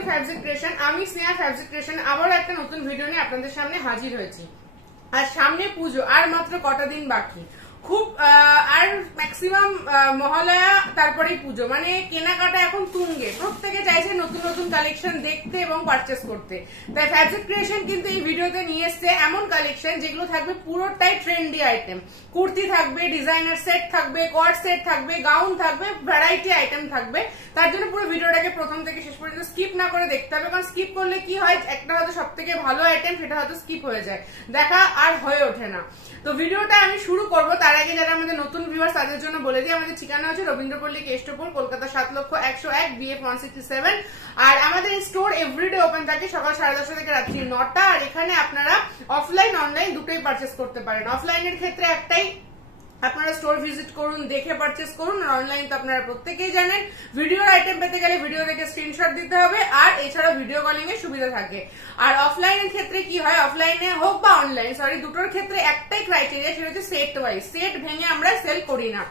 Two fabric creation. আমি Sneha fabric creation আবার একটা নতুন ভিডিও নিয়ে আপনাদের সামনে হাজির হয়েছি। আর সামনে পুজো, আর মাত্র কটা দিন বাকি, খুব আর ম্যাক্সিমাম মহালয়া তারপরেই পুজো, মানে কেনাকাটা এখন তুঙ্গে, প্রত্যেকে চাইছে নতুন নতুন কালেকশন দেখতে এবং পারচেস করতে। তাই ফ্যাব্রিক ক্রিয়েশন কিন্তু এই ভিডিওতে নিয়ে এসছে এমন কালেকশন যেগুলো থাকবে পুরোটাই ট্রেন্ডি আইটেম। কুর্তি থাকবে, ডিজাইনার সেট থাকবে, কট সেট থাকবে, গাউন থাকবে, ভ্যারাইটি আইটেম থাকবে। তার জন্য পুরো ভিডিওটাকে প্রথম থেকে শেষ পর্যন্ত স্কিপ না করে দেখতে হবে, কারণ স্কিপ করলে কি হয়, একটা হয়তো সব থেকে ভালো আইটেম সেটা হয়তো স্কিপ হয়ে যায়, দেখা আর হয়ে ওঠে না। তো ভিডিওটা আমি শুরু করবো, তার আগে যারা আমাদের নতুন ভিউয়ার্স তাদের জন্য বলে দিই, আমাদের ঠিকানা হচ্ছে রবীন্দ্রপল্লী কেষ্টপুর, কলকাতা 7,01,001 BF 167। আর আমাদের এই স্টোর এভরিডে ওপেন থাকে সকাল 10:30 থেকে রাত্রি 9টা। আর এখানে আপনারা অফলাইন অনলাইন দুটোই পারচেস করতে পারেন। অফলাইনের ক্ষেত্রে একটাই, আপনারা স্টোর ভিজিট করুন, দেখে পারচেস করুন। আর অনলাইন তো আপনারা প্রত্যেকেই জানেন, ভিডিওর আইটেম পেতে গেলে ভিডিও দেখে স্ক্রিনশট দিতে হবে, আর এছাড়া ভিডিও কলিং এর সুবিধা থাকে। আর অফলাইনের ক্ষেত্রে কি হয়, অফলাইনে হোক বা অনলাইন, দুটোর ক্ষেত্রে একটাই ক্রাইটেরিয়া, সেটা হচ্ছে সেট ওয়াইজ। সেট ভেঙে আমরা সেল করি না,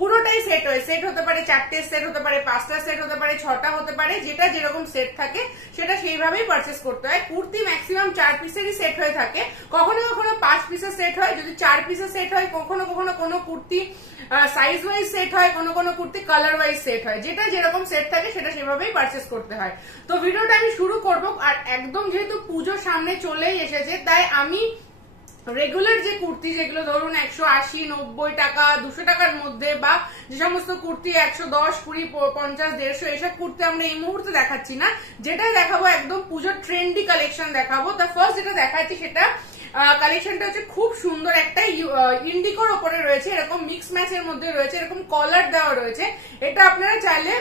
পুরোটাই সেট হয়। সেট হতে পারে 4টে, সেট হতে পারে 5টা, সেট হতে পারে 6টা হতে পারে, যেটা যেরকম সেট থাকে সেটা সেইভাবেই পারচেস করতে হয়। কুর্তি ম্যাক্সিমাম 4 পিসেরই সেট হয়ে থাকে, কখনো কখনো 5 পিসের সেট হয়। যদি 4 পিসের সেট হয়, কখনো কখনো কোনো কুর্তি সাইজ ওয়াইজ সেট হয়, কোনো কোনো কুর্তি কালার ওয়াইজ সেট হয়, যেটা যেরকম সেট থাকে সেটা সেভাবেই পারচেস করতে হয়। তো ভিডিওটা আমি শুরু করব। আর একদম যেহেতু পুজো সামনে চলেই এসেছে, তাই আমি রেগুলার যে কুর্তি, যেগুলো ধরুন 180, 90 টাকা, 200 টাকার মধ্যে, বা যে সমস্ত কুর্তি 110, 20, 50, 150, এসব কুর্তি আমরা এই মুহূর্তে দেখাচ্ছি না। যেটা দেখাবো একদম পুজোর ট্রেন্ডি কালেকশন দেখাবো। তা ফার্স্ট যেটা দেখাচ্ছি সেটা কালেকশনটা হচ্ছে খুব সুন্দর একটা ইন্ডিকোর ওপরে রয়েছে, এরকম মিক্স ম্যাচের মধ্যে রয়েছে, এরকম কলার দেওয়া রয়েছে। এটা আপনারা চাইলে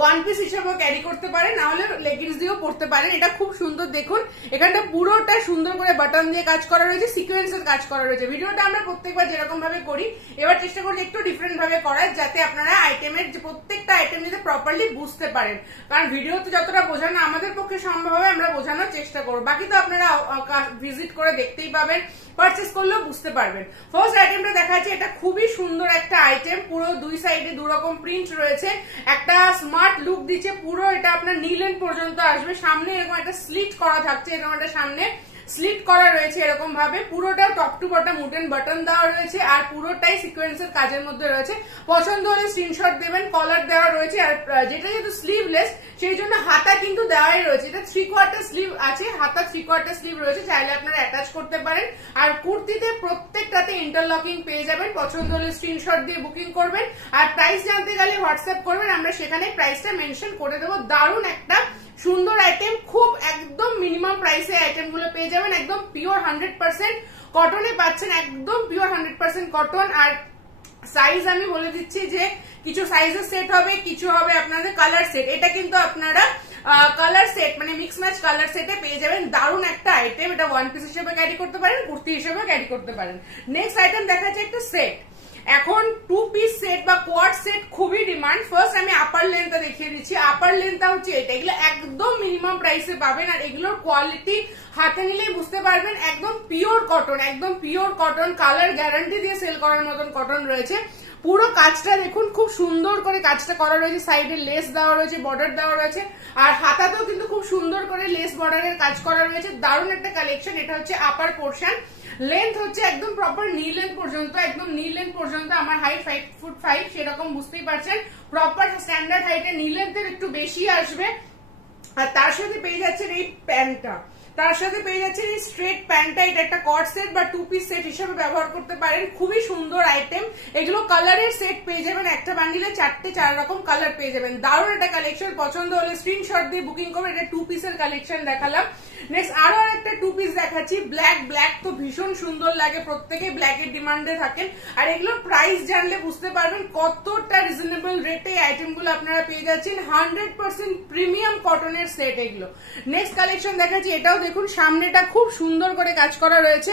ওয়ান পিস হিসেবেও ক্যারি করতে পারেন, না হলে লেগিংস দিয়েও পরতে পারেন। এটা খুব সুন্দর, দেখুন এখানটা পুরোটা সুন্দর করে বাটন দিয়ে কাজ করা রয়েছে, সিকোয়েন্সের কাজ করা রয়েছে। ভিডিওটা আমরা প্রত্যেকবার যেরকম ভাবে করি, এবার চেষ্টা করছি একটু ডিফারেন্ট ভাবে করার, যাতে আপনারা আইটেমের যে প্রত্যেকটা আইটেম যাতে প্রপারলি বুঝতে পারেন। কারণ ভিডিওতে যতটা বোঝানো আমাদের পক্ষে সম্ভব হবে আমরা বোঝানোর চেষ্টা করবো, বাকি তো আপনারা ভিজিট করে দেখতেই পাবেন, পারচেস করলেও বুঝতে পারবেন। ফার্স্ট আইটেমটা দেখাচ্ছি, এটা খুবই সুন্দর একটা আইটেম, পুরো দুই সাইডে দুরকম প্রিন্ট রয়েছে, একটা স্মার্ট লুক দিচ্ছে। পুরো এটা আপনার নীলেন পর্যন্ত আসবে, সামনে এরকম একটা স্লিট করা থাকছে, এরকম একটা সামনে স্লিট করা রয়েছে এরকম ভাবে, পুরোটা top to bottom wooden button দেওয়া রয়েছে, আর পুরোটাই সিকোয়েন্সের কাজের মধ্যে রয়েছে। পছন্দ হলে স্ক্রিনশট দেবেন। কলার দেওয়া রয়েছে, আর যেটা যেহেতু স্লিভলেস সেই জন্য হাতা কিন্তু দেওয়াই রয়েছে। এটা 3/4 স্লিভ আছে, হাতা 3/4 স্লিভ রয়েছে, চাইলে আপনারা অ্যাটাচ করতে পারেন। আর কুর্তিতে প্রত্যেকটাতে ইন্টারলকিং পেয়ে যাবেন, পছন্দ হলে স্ক্রিনশট দিয়ে বুকিং করবেন। আর প্রাইস জানতে গেলে হোয়াটসঅ্যাপ করবেন, আমরা সেখানে প্রাইসটা মেনশন করে দেবো। দারুণ একটা সুন্দর আইটেম, খুব একদম মিনিমাম প্রাইসে আইটেম গুলো পেয়ে যাবেন, একদম পিওর 100% কটনে পাচ্ছেন, একদম পিওর 100% কটন। আর সাইজ আমি বলে দিচ্ছি যে কিছু সাইজের সেট হবে, কিছু হবে আপনাদের কালার সেট। এটা কিন্তু আপনারা কালার সেট মানে মিক্স ম্যাচ কালার সেটে পেয়ে যাবেন। দারুণ একটা আইটেম, এটা ওয়ান পিস হিসেবে ক্যারি করতে পারেন, কুর্তি হিসেবে ক্যারি করতে পারেন। নেক্সট আইটেম দেখা যাচ্ছে একটা সেট। এখন 2 পিস সেট বা কোয়াড সেট খুবই ডিমান্ড। ফার্স্ট আমি আপার লেন্থটা দেখিয়ে দিচ্ছি। আপার লেন্থটা হচ্ছে এটা, এগুলো একদম মিনিমাম প্রাইসে পাবেন, আর এগুলোর কোয়ালিটি হাতে নিলেই বুঝতে পারবেন, একদম পিওর কটন, একদম পিওর কটন, কালার গ্যারান্টি দিয়ে সেল করার মতন কটন রয়েছে। পুরো কাজটা দেখুন, খুব সুন্দর করে কাজটা করা রয়েছে, সাইডে লেস দেওয়া রয়েছে, বর্ডার দেওয়া রয়েছে, আর হাতাতেও কিন্তু খুব সুন্দর করে লেস বর্ডারের কাজ করা রয়েছে। দারুণ একটা কালেকশন। এটা হচ্ছে আপার পোর্শন, লেন্থ হচ্ছে একদম প্রপার নি লেন্থ পর্যন্ত, একদম নি লেন্থ পর্যন্ত। আমার হাইট 5'5", সেরকম বুঝতেই পারছেন, প্রপার স্ট্যান্ডার্ড হাইটে নি লেন্থের একটু বেশি আসবে। আর তার সাথে পেয়ে যাচ্ছেন এই প্যান্টটা, তার সাথে পেয়ে যাচ্ছেন এই স্ট্রেট প্যান্টটা। এটা একটা কট সেট বা 2 পিস সেট হিসেবে ব্যবহার করতে পারেন, খুবই সুন্দর আইটেম। এগুলো কালারের সেট পেয়ে যাবেন, একটা বান্ডিলে 4 রকম কালার পেয়ে যাবেন। দারুণ একটা কালেকশন, পছন্দ হলে স্ক্রিনশট দিয়ে বুকিং করবেন। এটা 2 পিসের কালেকশন দেখালাম। নেক্সট আরো একটা 2 পিস দেখাচ্ছি, ব্ল্যাক তো ভীষণ সুন্দর লাগে, প্রত্যেকে ব্ল্যাকের ডিমান্ডে থাকেন। আর এগুলোর প্রাইস জানলে বুঝতে পারবেন কতটা রিজনেবল রেটে আইটেম গুলো আপনারা পেয়ে যাচ্ছেন। 100% প্রিমিয়াম কটনের সেট এগুলো। নেক্সট কালেকশন দেখাচ্ছি, এটাও দেখুন সামনেটা খুব সুন্দর করে কাজ করা রয়েছে,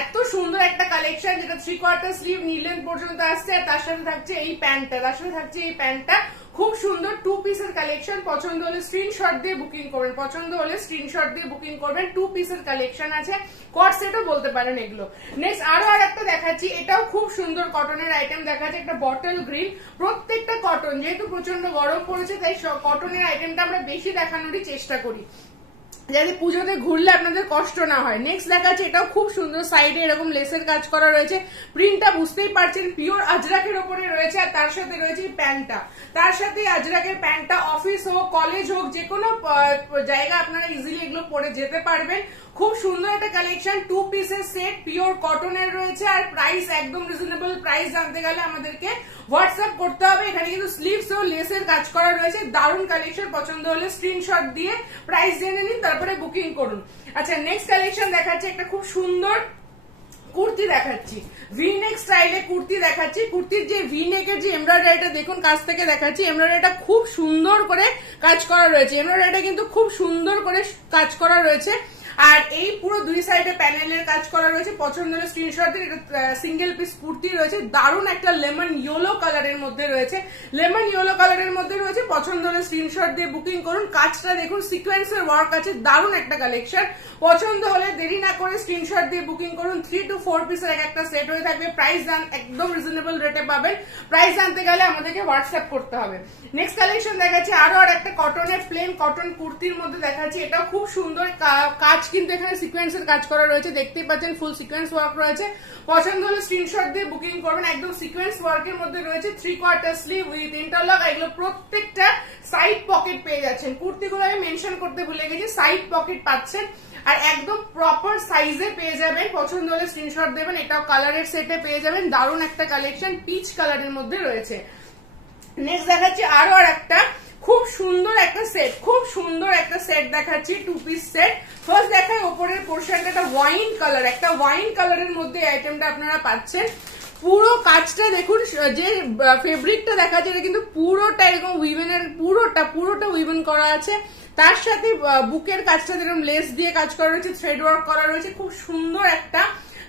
এত সুন্দর একটা কালেকশন, যেটা 3/4 স্লিভ নি লেন্থ পর্যন্ত আসছে। আর তার সাথে থাকছে এই প্যান্টটা, খুব সুন্দর 2 পিসের কালেকশন। পছন্দ হলে স্ক্রিনশট দিয়ে বুকিং করবেন, পছন্দ হলে স্ক্রিনশট দিয়ে বুকিং করবেন। 2 পিসের কালেকশন আছে, কট সেটও বলতে পারেন এগুলো। নেক্সট আরো একটা দেখাচ্ছি, এটাও খুব সুন্দর কটনের আইটেম দেখাচ্ছি, একটা বটল গ্রিন, প্রত্যেকটা কটন, যেহেতু প্রচন্ড গরম পড়েছে তাই কটনের আইটেমটা আমরা বেশি দেখানোরই চেষ্টা করি যাতে পুজোতে ঘুরলে আপনাদের কষ্ট না হয়। নেক্সট দেখাচ্ছি, এটাও খুব সুন্দর, সাইডে এরকম লেসের কাজ করা রয়েছে, প্রিন্টটা বুঝতেই পারছেন পিওর আজরাকের উপরে রয়েছে। আর তার সাথে রয়েছে প্যান্টটা, তার সাথে আজরাকের প্যান্টটা, অফিস হোক কলেজ হোক যে কোনো জায়গা আপনারা ইজিলি এগুলো পরে যেতে পারবেন। খুব সুন্দর একটা কালেকশন, 2 পিসের সেট, পিওর কটনের রয়েছে। আর প্রাইস একদম রিজনেবল প্রাইস জানতে গেলে আমাদেরকে হোয়াটসঅ্যাপ করতে হবে। এখানে কিন্তু স্লিভস ও লেসের কাজ করা রয়েছে, দারুণ কালেকশন। পছন্দ হলে স্ক্রিনশট দিয়ে প্রাইস জেনে নিন, তারপরে বুকিং করুন। আচ্ছা নেক্সট কালেকশন দেখাচ্ছি, একটা খুব সুন্দর কুর্তি দেখাচ্ছি, ভিনেক স্টাইলে কুর্তি দেখাচ্ছি। কুর্তির যে ভিনেকের যে এমব্রয়ডারিটা দেখুন, কাছ থেকে দেখাচ্ছি, এমব্রয়ডারিটা খুব সুন্দর করে কাজ করা রয়েছে, এমব্রয়ডারিটা কিন্তু খুব সুন্দর করে কাজ করা রয়েছে। আর এই পুরো 2 সাইডে প্যানেলের কাজ করা রয়েছে। পছন্দ হলে স্ক্রিনশট দিয়ে, সিঙ্গেল পিস কুর্তি রয়েছে, দারুণ একটা লেমন ইয়েলো কালারের মধ্যে রয়েছে, লেমন ইয়েলো কালারের মধ্যে রয়েছে। পছন্দ হলে স্ক্রিনশট দিয়ে বুকিং করুন। কাজটা দেখুন, সিকোয়েন্সের ওয়ার্ক আছে, দারুণ একটা কালেকশন। পছন্দ হলে দেরি না করে স্ক্রিনশট দিয়ে বুকিং করুন। 3 to 4 পিসের একটা সেট হয়ে থাকবে, প্রাইস একদম রিজনেবল রেটে পাবেন। প্রাইস জানতে গেলে আমাদেরকে হোয়াটসঅ্যাপ করতে হবে। নেক্সট কালেকশন দেখাচ্ছি, আরো একটা কটনের প্লেন কটন কুর্তির মধ্যে দেখাচ্ছি, এটাও খুব সুন্দর কাজ, কিন্তু এখানে সিকোয়েন্সের কাজ করা রয়েছে, দেখতেই পাচ্ছেন ফুল সিকোয়েন্স ওয়ার্ক রয়েছে। পছন্দ হলে স্ক্রিনশট দিয়ে বুকিং করবেন। একদম সিকোয়েন্স ওয়ার্কের মধ্যে রয়েছে, 3/4 স্লিভ উইথ ইন্টারলক। এগুলো প্রত্যেকটা সাইড পকেট পেয়ে যাচ্ছেন, কুর্তিগুলো আমি মেনশন করতে ভুলে গেছি, সাইড পকেট পাচ্ছেন আর একদম প্রপার সাইজে পেয়ে যাবেন। পছন্দ হলে স্ক্রিনশট দেবেন। এটাও কালারের সেটে পেয়ে যাবেন, দারুণ একটা কালেকশন, পিচ কালারের মধ্যে রয়েছে। নেক্সট দেখাচ্ছি আরো একটা খুব সুন্দর একটা সেট, খুব সুন্দর একটা সেট দেখাচ্ছি, 2 পিস সেট। ফার্স্ট দেখায় ওপরের পোর্শনটা একটা ওয়াইন কালার, একটা ওয়াইন কালারের মধ্যে আইটেমটা আপনারা পাচ্ছেন। পুরো কাজটা দেখুন, যে ফেব্রিকটা দেখাচ্ছে এটা কিন্তু পুরোটা এরকম উইভেনের, পুরোটা উইভেন করা আছে। তার সাথে বুকের কাজটা যেরকম লেস দিয়ে কাজ করা রয়েছে, থ্রেড ওয়ার্ক করা রয়েছে, খুব সুন্দর একটা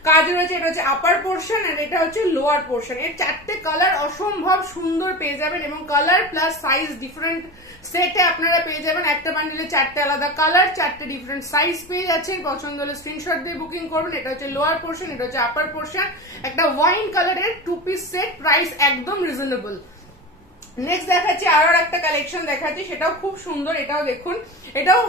কাজ রয়েছে। এটা হচ্ছে আপার পোর্শন আর এটা হচ্ছে লোয়ার পোর্শন। এর 4টে কালার অসম্ভব সুন্দর পেয়ে যাবেন এবং কালার প্লাস সাইজ ডিফারেন্ট সেটে আপনারা পেয়ে যাবেন। একটা বান্ডিলে 4টে আলাদা কালার, 4টে ডিফারেন্ট সাইজ পেয়ে যাচ্ছেন। পছন্দ হলে স্ক্রিনশট দিয়ে বুকিং করবেন। এটা হচ্ছে লোয়ার পোর্শন, এটা হচ্ছে আপার পোর্শন, একটা ওয়াইন কালারের 2 পিস সেট, প্রাইস একদম রিজনেবল। নেক্সট দেখাচ্ছি আরো একটা কালেকশন দেখাচ্ছি, সেটাও খুব সুন্দর। এটাও দেখুন, এটাও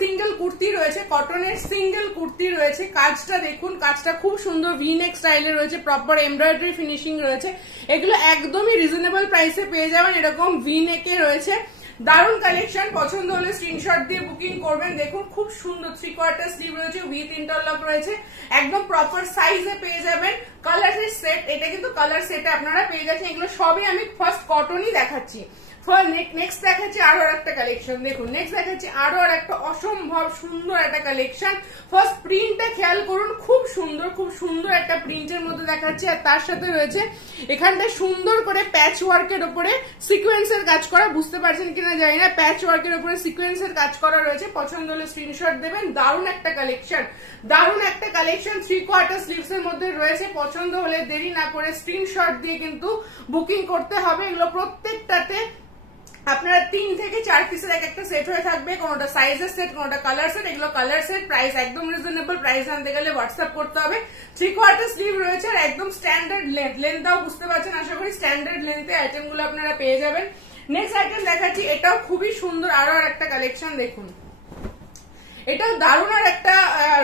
সিঙ্গেল কুর্তি রয়েছে, কটনের সিঙ্গেল কুর্তি রয়েছে। কাজটা দেখুন, কাজটা খুব সুন্দর ভিনেক স্টাইলে রয়েছে, প্রপার এমব্রয়ডারি ফিনিশিং রয়েছে। এগুলো একদমই রিজনেবল প্রাইসে পেয়ে যাবেন, এরকম ভিনেকে রয়েছে, দারুণ কালেকশন। পছন্দ হলে স্ক্রিনশট দিয়ে বুকিং করবেন। দেখুন খুব সুন্দর 3/4 স্লিভ রয়েছে, উইথ ইন্টারলক রয়েছে, একদম প্রপার সাইজে পেয়ে যাবেন। কালারের সেট, এটা কিন্তু কালার সেটে আপনারা পেয়ে যাচ্ছেন। এগুলো সবই আমি ফার্স্ট কটনই দেখাচ্ছি। নেক্সট দেখাচ্ছি আরো একটা কালেকশন, দেখুন নেক্সট দেখাচ্ছি আরো একটা অসম্ভব সুন্দর একটা কালেকশন। ফার্স্ট প্রিন্টটা খেয়াল করুন, খুব সুন্দর একটা প্রিন্টের মধ্যে দেখাচ্ছি। আর তার সাথে রয়েছে এখানটা সুন্দর করে প্যাচ ওয়ার্কের উপরে সিকোয়েন্সের কাজ করা, বুঝতে পারছেন কিনা জানি না, প্যাচ ওয়ার্কের উপরে সিকোয়েন্সের কাজ করা রয়েছে। পছন্দ হলে স্ক্রিনশট দেবেন। দারুণ একটা কালেকশন, দারুণ একটা কালেকশন, 3/4 স্লিভস এর মধ্যে রয়েছে। পছন্দ হলে দেরি না করে স্ক্রিনশট দিয়ে কিন্তু বুকিং করতে হবে। এগুলো প্রত্যেকটাতে আপনারা 3 থেকে 4 পিসের একটা সেট হয়ে থাকবে, কোনটা সাইজের সেট, কোনটা কালার সেট। এগুলো কালার সেট, প্রাইস একদম রিজনেবল। প্রাইস জানতে গেলে হোয়াটসঅ্যাপ করতে হবে। 3/4 স্লিভ রয়েছে আর একদম স্ট্যান্ডার্ড লেন্থটাও বুঝতে পারছেন, আশা করি স্ট্যান্ডার্ড লেন্থে আইটেমগুলো আপনারা পেয়ে যাবেন। নেক্সট আইটেম দেখাচ্ছি, এটাও খুবই সুন্দর আরো একটা কালেকশন। দেখুন এটাও দারুণ, আর একটা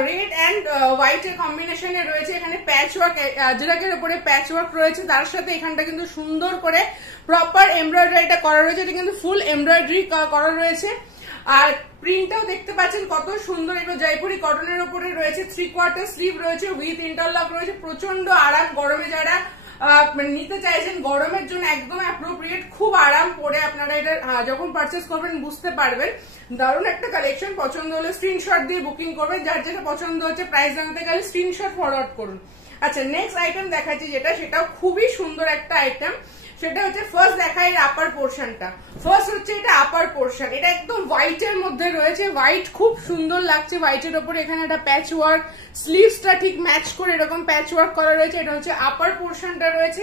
রেড অ্যান্ড হোয়াইট এর কম্বিনেশনে রয়েছে। এখানে প্যাচ ওয়ার্ক, আজরাকের উপরে প্যাচ ওয়ার্ক রয়েছে, তার সাথে এখানটা কিন্তু সুন্দর করে প্রপার এমব্রয়ডারিটা করা রয়েছে। এটা কিন্তু ফুল এমব্রয়ডারি করা রয়েছে। আর প্রিন্টটাও দেখতে পাচ্ছেন কত সুন্দর, এগুলো জয়পুরি কটনের উপরে রয়েছে। 3/4 স্লিভ রয়েছে, উইথ ইন্টারলক রয়েছে, প্রচন্ড আরাম। গরমে যারা নিতে চাইছেন, গরমের জন্য একদম অ্যাপ্রোপ্রিয়েট, খুব আরাম পরে আপনারা এটা যখন পারচেস করবেন বুঝতে পারবেন। দারুণ একটা কালেকশন। পছন্দ হলে স্ক্রিনশট দিয়ে বুকিং করবেন। যার যেটা পছন্দ হচ্ছে প্রাইস জানতে গেলে স্ক্রিনশট ফরওয়ার্ড করুন। আচ্ছা নেক্সট আইটেম দেখাচ্ছি, সেটাও খুবই সুন্দর একটা আইটেম। সেটা হচ্ছে ফার্স্ট দেখাই আপার পোর্শনটা। ফার্স্ট হচ্ছে এটা আপার পোর্শন, এটা একদম হোয়াইট এর মধ্যে রয়েছে। হোয়াইট খুব সুন্দর লাগছে, হোয়াইটের ওপরে এখানে একটা প্যাচ ওয়ার্ক, স্লিভসটা ঠিক ম্যাচ করে এরকম প্যাচ ওয়ার্ক করা রয়েছে। এটা হচ্ছে আপার পোর্শনটা রয়েছে।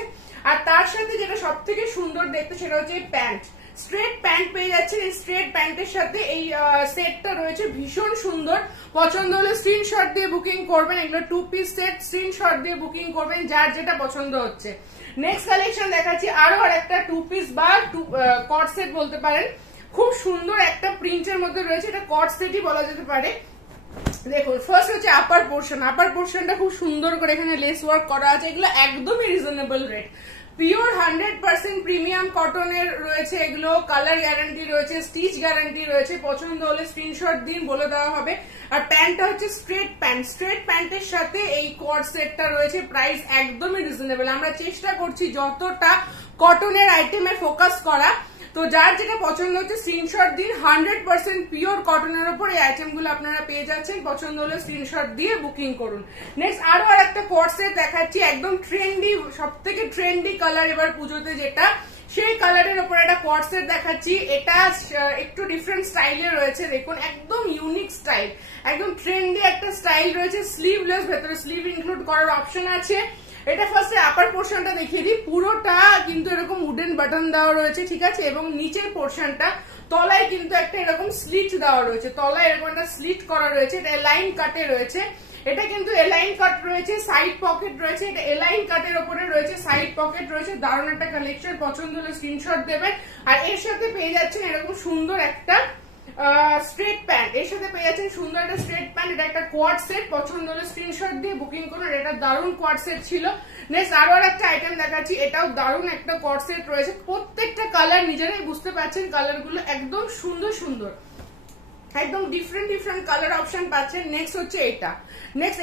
আর তার সাথে যেটা সব থেকে সুন্দর দেখতে, সেটা হচ্ছে প্যান্ট। স্ট্রেট প্যান্ট পেয়ে যাচ্ছেন। এই স্ট্রেট প্যান্টের সাথে এই সেটটা রয়েছে, ভীষণ সুন্দর। পছন্দ হলে স্ক্রিনশট দিয়ে বুকিং করবেন। এগুলো 2 পিস সেট, স্ক্রিনশট দিয়ে বুকিং করবেন যার যেটা পছন্দ হচ্ছে। নেক্সট কালেকশন দেখাচ্ছি আরো একটা 2 পিস বা কট সেট বলতে পারেন। খুব সুন্দর একটা প্রিন্টের মধ্যে রয়েছে, এটা কট সেটই বলা যেতে পারে। দেখুন ফার্স্ট হচ্ছে আপার পোর্শনটা খুব সুন্দর করে এখানে লেস ওয়ার্ক করা আছে। এগুলো একদমই রিজনেবল রেট, পিওর 100% প্রিমিয়াম কটনের রয়েছে এগুলো। কালার গ্যারান্টি রয়েছে, স্টিচ গ্যারান্টি রয়েছে। পছন্দ হলে স্ক্রিনশট দিন, বলে দেওয়া হবে। আর প্যান্টটা হচ্ছে স্ট্রেট প্যান্টের সাথে এই কট সেটটা রয়েছে। প্রাইস একদমই রিজনেবল। আমরা চেষ্টা করছি যতটা কটনের আইটেমে ফোকাস করা। তো যার যেটা পছন্দ হচ্ছে স্ক্রিনশট দিন। 100% পিওর কটনের উপর এই আইটেমগুলো আপনারা পেয়ে যাচ্ছেন। পছন্দ হলে স্ক্রিনশট দিয়ে বুকিং করুন। নেক্সট আরো একটা কট সেট দেখাচ্ছি, একদম ট্রেন্ডি, সবথেকে ট্রেন্ডি কালার এবার পুজোতে যেটা, সেই কালারের উপর একটা কট সেট দেখাচ্ছি। এটা একটু ডিফারেন্ট স্টাইলে রয়েছে, দেখুন একদম ইউনিক স্টাইল, একদম ট্রেন্ডি একটা স্টাইল রয়েছে। স্লিভলেস, ভেতরে স্লিভ ইনক্লুড করার অপশন আছে। এটা ফার্স্টে আপার পোর্শনটা দেখিয়ে দিই। পুরোটা কিন্তু এরকম উডেন বাটন দেওয়া রয়েছে, ঠিক আছে, এবং নিচের পোর্শনটা তলায় কিন্তু একটা এরকম স্লিট দেওয়া রয়েছে, তলায় এরকম একটা স্লিট করা রয়েছে। এটা এলাইন কাটে রয়েছে, এটা কিন্তু এলাইন কাট রয়েছে, সাইড পকেট রয়েছে। এটা এলাইন কাটের উপরে রয়েছে, সাইড পকেট রয়েছে। দারুণ একটা কালেকশন, পছন্দ হলে স্ক্রিনশট দেবেন। আর এর সাথে পেয়ে যাচ্ছেন এরকম সুন্দর একটা স্ট্রেট প্যান্ট, এর সাথে পেয়ে যাচ্ছেন সুন্দর একটা স্ট্রেট প্যান্ট। এটা একটা কোয়াড সেট, পছন্দ হলে স্ক্রিনশট দিয়ে বুকিং করুন। এটা দারুণ কোয়াড সেট ছিল। নেক্সট আরো একটা আইটেম দেখাচ্ছি, এটাও দারুণ একটা কোয়াড সেট রয়েছে। প্রত্যেকটা কালার নিজেরাই বুঝতে পারছেন, কালারগুলো একদম সুন্দর সুন্দর, একদম ডিফারেন্ট কালার অপশন পাচ্ছেন। নেক্সট হচ্ছে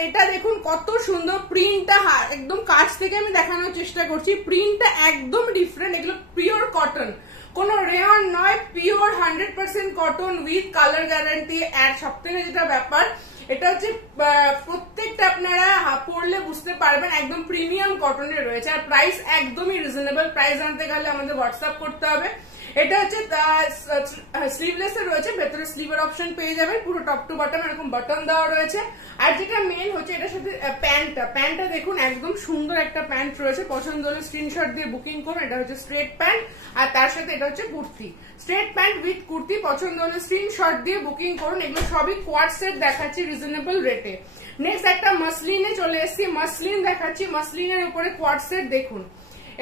এটা দেখুন কত সুন্দর প্রিন্টটা, একদম কাছ থেকে আমি দেখানোর চেষ্টা করছি। প্রিন্টটা একদম ডিফারেন্ট, এগুলো পিওর কটন, কোন রেয়ন নয়, pure 100% cotton with colour guarantee. আর সব থেকে যেটা ব্যাপার, এটা হচ্ছে প্রত্যেকটা আপনারা পড়লে বুঝতে পারবেন একদম প্রিমিয়াম কটনের রয়েছে। আর প্রাইস একদমই রিজনেবল। প্রাইস জানতে গেলে আমাদের হোয়াটসঅ্যাপ করতে হবে। এটা হচ্ছে স্লিভলেস এর রয়েছে, ভেতরে স্লিভের অপশন পেয়ে যাবেন। পুরো টপ টু বটম এরকম বাটন দেওয়া রয়েছে। আর যেটা মেন হচ্ছে এটার সাথে প্যান্টটা দেখুন একদম সুন্দর একটা প্যান্ট রয়েছে। পছন্দ হলে স্ক্রিনশট দিয়ে বুকিং করুন। এটা হচ্ছে স্ট্রেট প্যান্ট, আর তার সাথে এটা হচ্ছে kurti, straight pant with kurti. পছন্দ হলে স্ক্রিনশট দিয়ে বুকিং করুন। এগুলো সবই কোয়াড সেট দেখাচ্ছি রিজনেবল রেটে। নেক্সট একটা মাসলিনে চলে এসেছি, মাসলিন দেখাচ্ছি। মাসলিনের উপরে কোয়াড সেট দেখুন,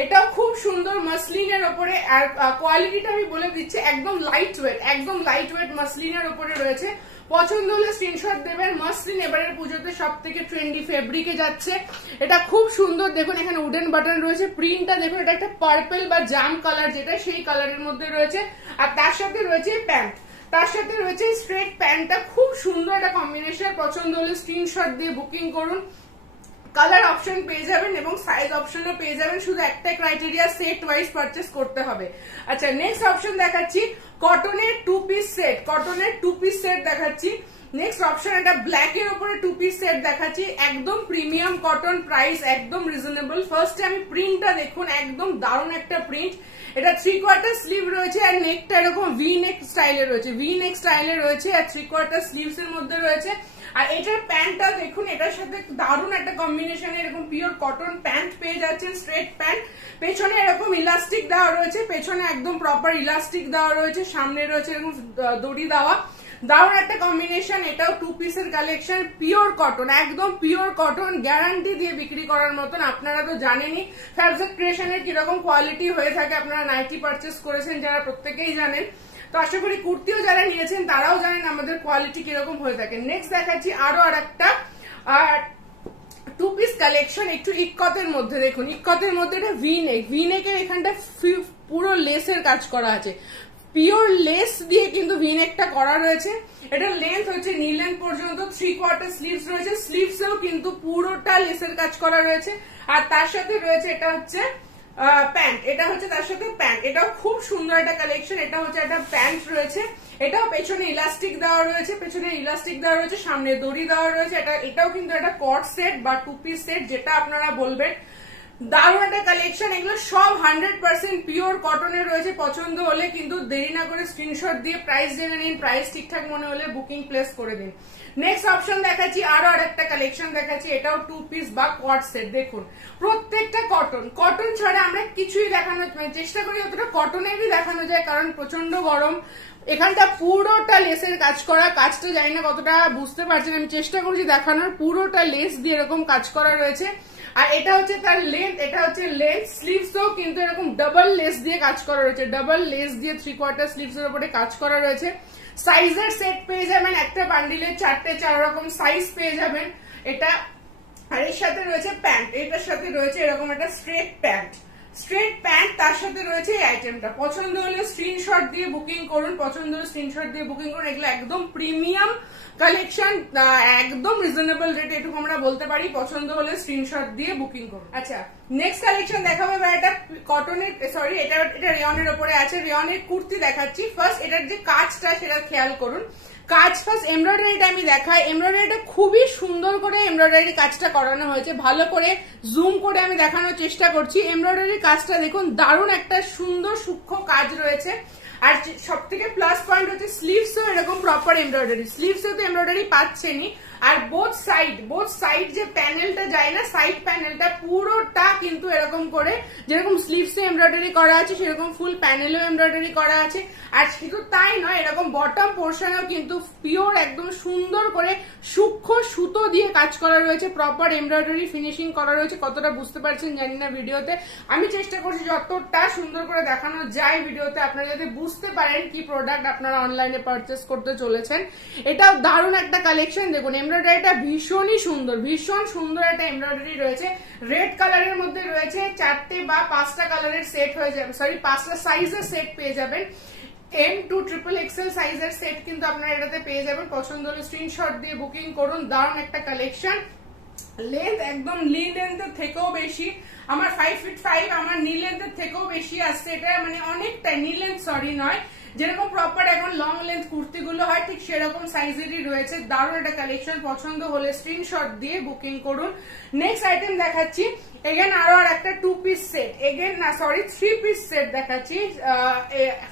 এটাও খুব সুন্দর মাসলিনের উপরে। আর কোয়ালিটিটা আমি বলে দিচ্ছি, একদম লাইট ওয়েট মাসলিনের উপরে রয়েছে। পছন্দ হলে স্ক্রিনশট দেবেন। মাসলিন এবারের পুজোতে সব থেকে ট্রেন্ডি ফেব্রিকে যাচ্ছে। এটা খুব সুন্দর, দেখুন এখানে উডেন বাটন রয়েছে। প্রিন্টটা দেখুন, এটা একটা পার্পল বা জাম কালার, যেটা সেই কালারের মধ্যে রয়েছে। আর তার সাথে রয়েছে প্যান্ট, তার সাথে রয়েছে স্ট্রেট প্যান্টটা, খুব সুন্দর একটা কম্বিনেশন। পছন্দ হলে স্ক্রিনশট দিয়ে বুকিং করুন। কালার অপশন পেয়ে যাবেন এবং সাইজ অপশনও পেয়ে যাবেন। শুধু একটাই ক্রাইটেরিয়া, সেট ওয়াইজ পারচেস করতে হবে। আচ্ছা নেক্সট অপশন দেখাচ্ছি কটনের 2 পিস সেট দেখাচ্ছি। নেক্সট অপশন এটা ব্ল্যাক এর উপরে 2 পিস সেট দেখাচ্ছি, একদম প্রিমিয়াম কটন, প্রাইস একদম রিজনেবল। ফার্স্টে আমি প্রিন্টটা দেখুন, একদম দারুণ একটা প্রিন্ট। এটা 3/4 স্লিভ রয়েছে আর নেকটা এরকম ভি নেক স্টাইলে রয়েছে, আর 3/4 স্লিভস এর মধ্যে রয়েছে। আর এটার প্যান্টটা দেখুন, এটার সাথে দারুণ একটা কম্বিনেশনে এরকম পিওর কটন প্যান্ট পেয়ে যাচ্ছেন, স্ট্রেট প্যান্ট। পেছনে এরকম ইলাস্টিক দেওয়া রয়েছে, পেছনে একদম প্রপার ইলাস্টিক দেওয়া রয়েছে, সামনে রয়েছে এরকম দড়ি দেওয়া। দারুণ একটা কম্বিনেশন। এটাও 2 পিসের কালেকশন, পিওর কটন, একদম পিওর কটন, গ্যারান্টি দিয়ে বিক্রি করার মতন। আপনারা তো জানেনই ফ্যাবজেট ক্রিয়েশনের কিরকম কোয়ালিটি হয়ে থাকে, আপনারা নাইটি পারচেস করেছেন যারা, প্রত্যেকেই জানেন। তো আশা করি কুর্তিও যারা নিয়েছেন তারাও জানেন আমাদের কোয়ালিটি কিরকম হয়ে থাকে। নেক্সট দেখাচ্ছি আরো একটা 2 পিস কালেকশন, একটু ইক্কতের মধ্যে। দেখুন ইক্কতের মধ্যে এটা ভি নেকের এখানটা পুরো লেসের কাজ করা আছে, পিওর লেস দিয়ে কিন্তু ভি নেকটা করা রয়েছে। এটা লেন্থ হচ্ছে নি লেন্থ পর্যন্ত, 3/4 স্লিভস রয়েছে, স্লিভসেও কিন্তু পুরোটা লেসের কাজ করা রয়েছে। আর তার সাথে রয়েছে এটা হচ্ছে প্যান্ট, এটা হচ্ছে তার সাথে প্যান্ট। এটাও খুব সুন্দর একটা কালেকশন। এটা হচ্ছে একটা প্যান্ট রয়েছে, এটাও পেছনে ইলাস্টিক দেওয়া রয়েছে, সামনে দড়ি দেওয়া রয়েছে। এটাও কিন্তু একটা কট সেট বা 2 পিস সেট, যেটা আপনারা বলবেন। দারুণ একটা কালেকশন। এগুলো সব 100% পিওর কটনের রয়েছে। পছন্দ হলে কিন্তু দেরি না করে স্ক্রিনশট দিয়ে প্রাইস জেনে নিন, প্রাইস ঠিকঠাক মনে হলে বুকিং প্লেস করে দিন। নেক্সট অপশন দেখাচ্ছি, আরো আরেকটা কালেকশন দেখাচ্ছি, এটাও 2 পিস বা কোয়াড সেট। দেখুন প্রত্যেকটা কটন, কটন ছাড়া আমরা কিছুই দেখানোর চেষ্টা করি যতটা কটনেরই দেখানো যায়, কারণ প্রচন্ড গরম। এখানটা পুরোটা লেসের কাজ করা, কাজটা জানি না কতটা বুঝতে পারছেন, আমি চেষ্টা করছি দেখানোর। পুরোটা লেস দিয়ে এরকম কাজ করা রয়েছে, আর এটা হচ্ছে তার লেন্থ, এটা হচ্ছে লেন্থ। স্লিভসও কিন্তু এরকম ডাবল লেস দিয়ে কাজ করা রয়েছে, ডাবল লেস দিয়ে 3/4 স্লিভস এর উপরে কাজ করা রয়েছে। সাইজের সেট পেয়ে যাবেন, একটা বান্ডিলে 4 রকম সাইজ পেয়ে যাবেন এটা। আর এর সাথে রয়েছে প্যান্ট, এটার সাথে রয়েছে এরকম একটা স্ট্রেট প্যান্ট, তার সাথে রয়েছে এই আইটেমটা। পছন্দ হলে স্ক্রিনশট দিয়ে বুকিং করুন, পছন্দ হলে স্ক্রিনশট দিয়ে বুকিং করুন। এগুলো একদম প্রিমিয়াম কালেকশন, একদম রিজনেবল রেট, এটুকু আমরা বলতে পারি। পছন্দ হলে স্ক্রিনশট দিয়ে বুকিং করুন। আচ্ছা, নেক্সট কালেকশন দেখাবো এবার এটা কটনের, সরি এটা রেয়নের উপরে আছে, রেয়নের কুর্তি দেখাচ্ছি। ফার্স্ট এটার যে কাজটা সেটা খেয়াল করুন। কাজ ফার্স্ট এমব্রয়ডারিটা আমি দেখাই। এমব্রয়ডারিটা খুবই সুন্দর করে এমব্রয়ডারি কাজটা করানো হয়েছে, ভালো করে জুম করে আমি দেখানোর চেষ্টা করছি। এমব্রয়ডারি কাজটা দেখুন, দারুণ একটা সুন্দর সূক্ষ্ম কাজ রয়েছে। আর সব থেকে প্লাস পয়েন্ট হচ্ছে স্লিভসও এরকম প্রপার এমব্রয়ডারি, স্লিভসে তো এমব্রয়ডারি পাচ্ছেনই। আর বোথ সাইড যে প্যানেলটা যায় না, সাইড প্যানেলটা পুরোটা কিন্তু এরকম করে যেরকম স্লিভসে এমব্রয়ডারি করা আছে সেরকম ফুল প্যানেলও এমব্রয়ডারি করা আছে। আর শুধু তাই নয়, এরকম বটম পোর্শনেও কিন্তু পিওর একদম সুন্দর করে সূক্ষ্ম সুতো দিয়ে কাজ করা রয়েছে, প্রপার এমব্রয়ডারি ফিনিশিং করা রয়েছে। কতটা বুঝতে পারছেন জানি না ভিডিওতে, আমি চেষ্টা করছি যতটা সুন্দর করে দেখানো যায় ভিডিওতে, আপনারা যাতে বুঝতে পারেন কি প্রোডাক্ট আপনারা অনলাইনে পারচেস করতে চলেছেন। এটাও দারুণ একটা কালেকশন। দেখুন এমব্রয়ডারিটা ভীষণই সুন্দর, ভীষণ সুন্দর একটা এমব্রয়ডারি রয়েছে। রেড কালারের মধ্যে রয়েছে 4টে বা 5টা কালারের সেট হয়ে যাবে, সরি 5টা সাইজের সেট পেয়ে যাবেন। M to XXL সাইজের সেট কিন্তু আপনারা এটাতে পেয়ে যাবেন। পছন্দ হলে স্ক্রিনশট দিয়ে বুকিং করুন। দারুণ একটা কালেকশন। লেন্থ একদম নি লেন্থের থেকেও বেশি, আমার 5 feet 5, আমার নি লেন্থের থেকেও বেশি আসছে এটা, মানে অনেকটা নি লেন্থ, সরি নয়, যেরকম প্রপার এখন লং লেন্থ কুর্তিগুলো হয় ঠিক সেরকম সাইজেরই রয়েছে। দারুণ একটা কালেকশন। পছন্দ হলে স্ক্রিনশট দিয়ে বুকিং করুন। নেক্সট আইটেম দেখাচ্ছি, এগেন আরো আর একটা 2 পিস সেট, এগেন না সরি 3 পিস সেট দেখাচ্ছি।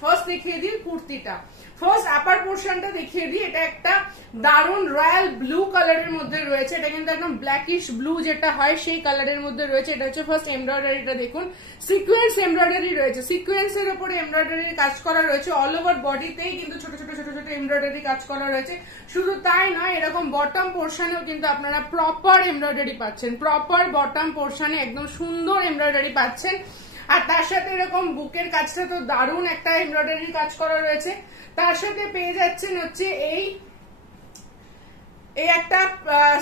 ফার্স্ট দেখিয়ে দিন কুর্তিটা, ফার্স্ট আপার পোর্শনটা দেখিয়ে দিই। এটা একটা দারুণ রয়্যাল ব্লু কালারের মধ্যে রয়েছে, এটা কিন্তু একদম ব্ল্যাকিশ ব্লু যেটা হয় সেই কালারের মধ্যে রয়েছে। এটা হচ্ছে ফার্স্ট এমব্রয়ডারিটা দেখুন, সিকোয়েন্স এমব্রয়ডারি রয়েছে, সিকোয়েন্সের উপরে এমব্রয়ডারির কাজ করা রয়েছে। অল ওভার বডিতেই কিন্তু ছোট ছোট এমব্রয়ডারি কাজ করা রয়েছে। শুধু তাই নয়, এরকম বটম পোর্শনেও কিন্তু আপনারা প্রপার এমব্রয়ডারি পাচ্ছেন, প্রপার বটম পোর্শনে একদম সুন্দর এমব্রয়ডারি পাচ্ছেন। আর তার সাথে এরকম বুকের কাজটা তো দারুণ একটা এমব্রয়ডারি কাজ করা রয়েছে। তার সাথে পেয়ে যাচ্ছেন হচ্ছে এই একটা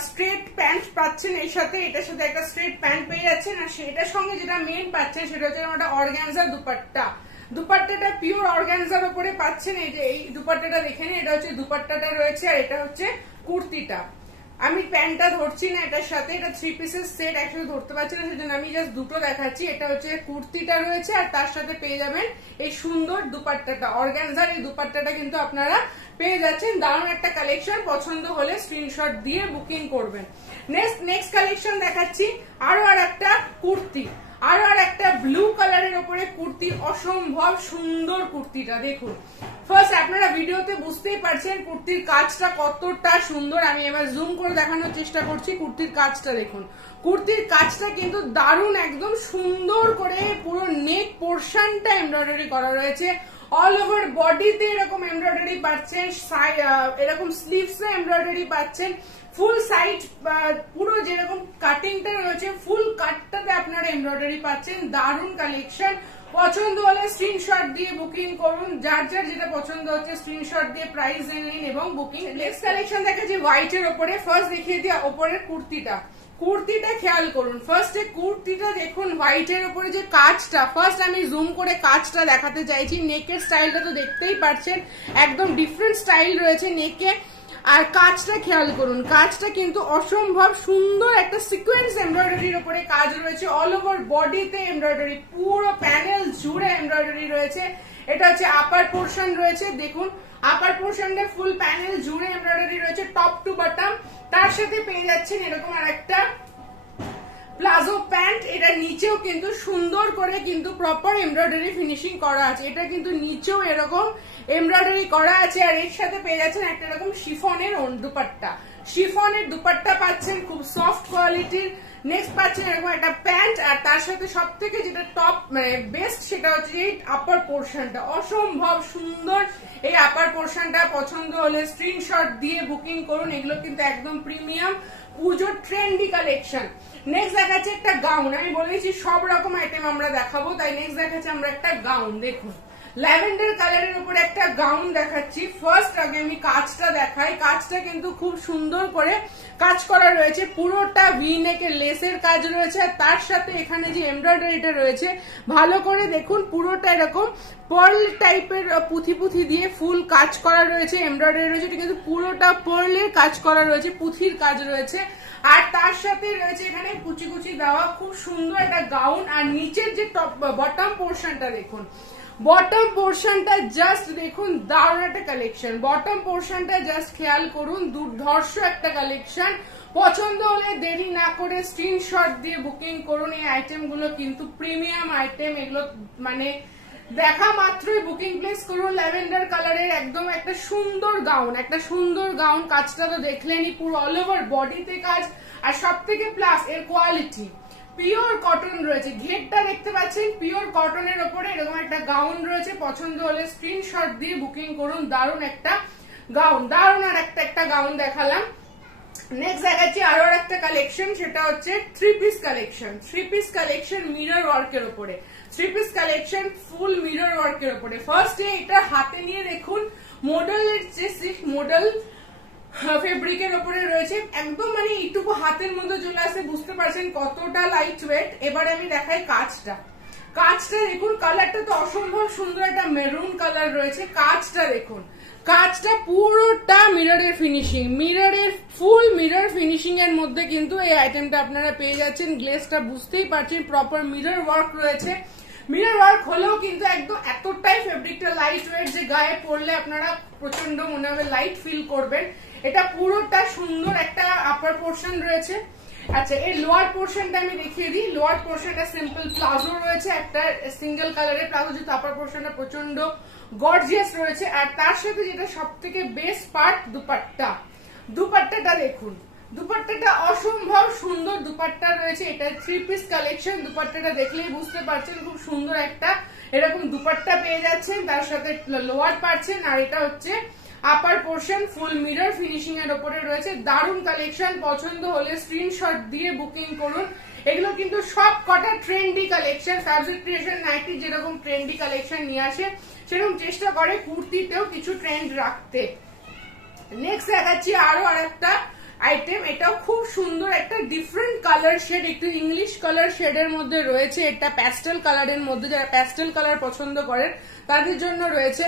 স্ট্রেট প্যান্ট পাচ্ছেন, এই সাথে এটার সাথে একটা স্ট্রেট প্যান্ট পেয়ে যাচ্ছেন। আর সেটার সঙ্গে যেটা মেন পাচ্ছেন সেটা হচ্ছে একটা অর্গানজা দুপাট্টা। দুপাট্টাটা পিওর অর্গানজার উপরে পাচ্ছেন। এই যে এই দুপাট্টাটা দেখে নিন, এটা হচ্ছে দুপাট্টাটা রয়েছে, আর এটা হচ্ছে কুর্তিটা। আমি প্যান্টটা ধরছি না এটার সাথে, এটা 3 পিসের সেট একসাথে ধরতে পারছি না, সেজন্য আমি জাস্ট দুটো দেখাচ্ছি। এটা হচ্ছে কুর্তিটা রয়েছে, আর তার সাথে পেয়ে যাবেন এই সুন্দর দুপাট্টাটা, অর্গানজার এই দুপাট্টাটা কিন্তু আপনারা পেয়ে যাচ্ছেন। দারুণ একটা কালেকশন। পছন্দ হলে স্ক্রিনশট দিয়ে বুকিং করবেন। নেক্সট কালেকশন দেখাচ্ছি, আরো আর একটা কুর্তি, আরো আর একটা ব্লু কালারের উপরে কুর্তি, অসম্ভব সুন্দর কুর্তিটা দেখুন। ফার্স্ট আপনারা ভিডিওতে বুঝতেই পারছেন কুর্তির কাজটা কতটা সুন্দর। আমি এবার জুম করে দেখানোর চেষ্টা করছি। কুর্তির কাজটা দেখুন, কুর্তির কাজটা কিন্তু দারুণ, একদম সুন্দর করে পুরো নেক পোর্শনটা এমব্রয়ডারি করা রয়েছে। অল ওভার বডিতে এরকম এমব্রয়ডারি পাচ্ছেন, এরকম স্লিভসে এমব্রয়ডারি পাচ্ছেন। ফুল সাইড পুরো যেরকম কাটিংটা রয়েছে ফুল কাটটাতে আপনারা এমব্রয়ডারি পাচ্ছেন। দারুণ কালেকশন। পছন্দ হলে স্ক্রিনশট দিয়ে বুকিং করুন। যার যার যেটা পছন্দ হচ্ছে স্ক্রিনশট দিয়ে প্রাইস জেনে নিন এবং বুকিং। নেক্সট কালেকশন দেখাচ্ছি হোয়াইট এর উপরে। ফার্স্ট দেখিয়ে দিই ওপরের কুর্তিটা, কুর্তিটা খেয়াল করুন। ফার্স্টে কুর্তিটা দেখুন, হোয়াইট এর উপরে যে কাজটা, ফার্স্ট আমি জুম করে কাজটা দেখাতে চাইছি। নেকের স্টাইলটা তো দেখতেই পাচ্ছেন, একদম ডিফারেন্ট স্টাইল রয়েছে নেকে। আর কাজটা খেয়াল করুন, কাজটা কিন্তু অসম্ভব সুন্দর, একটা সিকোয়েন্স এমব্রয়ডারির উপরে কাজ রয়েছে। অল ওভার বডিতে এমব্রয়ডারি, পুরো প্যানেল জুড়ে এমব্রয়ডারি রয়েছে। এটা হচ্ছে আপার পোর্শন রয়েছে, দেখুন আপার পোর্শনটা ফুল প্যানেল জুড়ে এমব্রয়ডারি রয়েছে টপ টু বটম। তার সাথে পেয়ে যাচ্ছেন এরকম আর একটা প্লাজো প্যান্ট, এটা নিচেও কিন্তু সুন্দর করে কিন্তু প্রপার এমব্রয়ডারি ফিনিশিং করা আছে, এটা কিন্তু নিচেও এরকম এমব্রয়ডারি করা আছে। আর এর সাথে পেয়ে যাচ্ছেন একটা এরকম শিফনের দুপাট্টা, শিফনের দুপাট্টা পাচ্ছেন খুব সফট কোয়ালিটির। নেক্সট পাচ্ছেন এরকম একটা প্যান্ট, আর তার সাথে সব থেকে যেটা টপ মানে বেস্ট সেটা হচ্ছে এই আপার পোর্শনটা, অসম্ভব সুন্দর। এই আপার পোর্শনটা পছন্দ হলে স্ক্রিনশট দিয়ে বুকিং করুন, এগুলো কিন্তু একদম প্রিমিয়াম পুজোর ট্রেন্ডি কালেকশন। নেক্সট দেখাচ্ছে একটা গাউন, আমি বলেছি সব রকম আইটেম আমরা দেখাবো, তাই নেক্সট দেখাচ্ছে আমরা একটা গাউন। দেখুন ল্যাভেন্ডার কালারের উপরে একটা গাউন দেখাচ্ছি। ফার্স্ট আগে আমি কাজটা দেখাই, কাজটা কিন্তু খুব সুন্দর করে কাজ করা রয়েছে, পুরোটা ভি নেকের লেসের কাজ রয়েছে, আর তার সাথে এখানে যে এমব্রয়ডারিটা রয়েছে ভালো করে দেখুন, পুরোটা এরকম পার্ল টাইপের পুঁথি পুঁথি দিয়ে ফুল কাজ করা রয়েছে, এমব্রয়ডারি রয়েছে, কিন্তু পুরোটা পার্লের কাজ করা রয়েছে, পুঁথির কাজ রয়েছে। আর তার সাথে রয়েছে এখানে কুচি কুচি দেওয়া খুব সুন্দর একটা গাউন। আর নিচের যে টপ বটম পোর্শনটা দেখুন, বটম পোর্শনটা জাস্ট দেখুন, দারুণ একটা কালেকশন। বটম পোর্শনটা জাস্ট খেয়াল করুন, দুর্ধর্ষ একটা কালেকশন। পছন্দ হলে দেরি না করে স্ক্রিনশট দিয়ে বুকিং করুন। এই আইটেম গুলো কিন্তু প্রিমিয়াম আইটেম, এগুলো মানে দেখা মাত্রই বুকিং প্লেস করুন। ল্যাভেন্ডার কালারের একদম একটা সুন্দর গাউন, একটা সুন্দর গাউন। কাজটা তো দেখলেনই, পুরো অল ওভার বডিতে কাজ, আর সব থেকে প্লাস এর কোয়ালিটি পিওর কটন রয়েছে, ঘেরটা দেখতে পাচ্ছেন পিওর কটনের ওপরে এরকম একটা গাউন রয়েছে। পছন্দ হলে স্ক্রিনশট দিয়ে বুকিং করুন। দারুণ একটা গাউন, দারুণ আর একটা গাউন দেখালাম। নেক্সট দেখাচ্ছি আরো একটা কালেকশন, সেটা হচ্ছে three piece collection. Three piece collection mirror ওয়ার্কের উপরে, থ্রি পিস কালেকশন ফুল মিরর ওয়ার্কের উপরে। ফার্স্টে এটা হাতে নিয়ে দেখুন, মডেলের যে সিল্ক মডেল ফেব্রিকের উপরে রয়েছে, একদম মানে এইটুকু হাতের মধ্যে চলে আসে, বুঝতে পারছেন কতটা লাইট ওয়েট। এবারে আমি দেখাই কাজটা, কাজটা দেখুন, কালারটা তো অসম্ভব সুন্দর, একটা মেরুন কালার রয়েছে। কাজটা দেখুন, কাজটা পুরোটা মিররের ফিনিশিং, মিররের ফুল মিরর ফিনিশিং এর মধ্যে কিন্তু এই আইটেমটা আপনারা পেয়ে যাচ্ছেন। গ্লেজটা বুঝতেই পারছেন প্রপার মিরর ওয়ার্ক রয়েছে। মিরর ওয়ার্ক হলেও কিন্তু একদম এতটাই ফেব্রিকটা লাইট ওয়েট যে গায়ে পরলে আপনারা প্রচন্ড মনে হবে লাইট ফিল করবেন। এটা পুরোটা সুন্দর একটা আপার পোর্শন রয়েছে। আচ্ছা, এর লোয়ার পোর্শনটা আমি দেখিয়ে দিই। লোয়ার পোর্শনটা সিম্পল প্লাজো রয়েছে, একটা সিঙ্গেল কালারের প্লাজো, যেহেতু আপার পোর্শনটা প্রচন্ড গর্জিয়াস রয়েছে। আর তার সাথে যেটা সব থেকে বেস্ট পার্ট, দুপাট্টা, দুপাট্টাটা দেখুন, দুপাট্টাটা অসম্ভব সুন্দর দুপাট্টা রয়েছে। এটা থ্রি পিস কালেকশন, দুপাট্টাটা দেখলেই বুঝতে পারছেন খুব সুন্দর একটা এরকম দুপাট্টা পেয়ে যাচ্ছেন, তার সাথে লোয়ার পাচ্ছেন। আর এটা হচ্ছে আপার পোর্শন ফুল মিরর ফিনিশিং এর উপরে রয়েছে। দারুণ কালেকশন, পছন্দ হলে স্ক্রিনশট দিয়ে বুকিং করুন। এগুলো কিন্তু সব কটা trendy collection. Fabric creation nightie যেরকম ট্রেন্ডি কালেকশন নিয়ে আসে, সেরকম চেষ্টা করে কুর্তিতেও কিছু ট্রেন্ড রাখতে। নেক্সট দেখাচ্ছি আরো আরেকটা আইটেম, এটাও খুব সুন্দর একটা ডিফারেন্ট কালার শেড, একটু ইংলিশ কালার শেডের মধ্যে রয়েছে। এটা প্যাস্টেল কালারের মধ্যে, যারা প্যাস্টেল কালার পছন্দ করেন তাদের জন্য রয়েছে।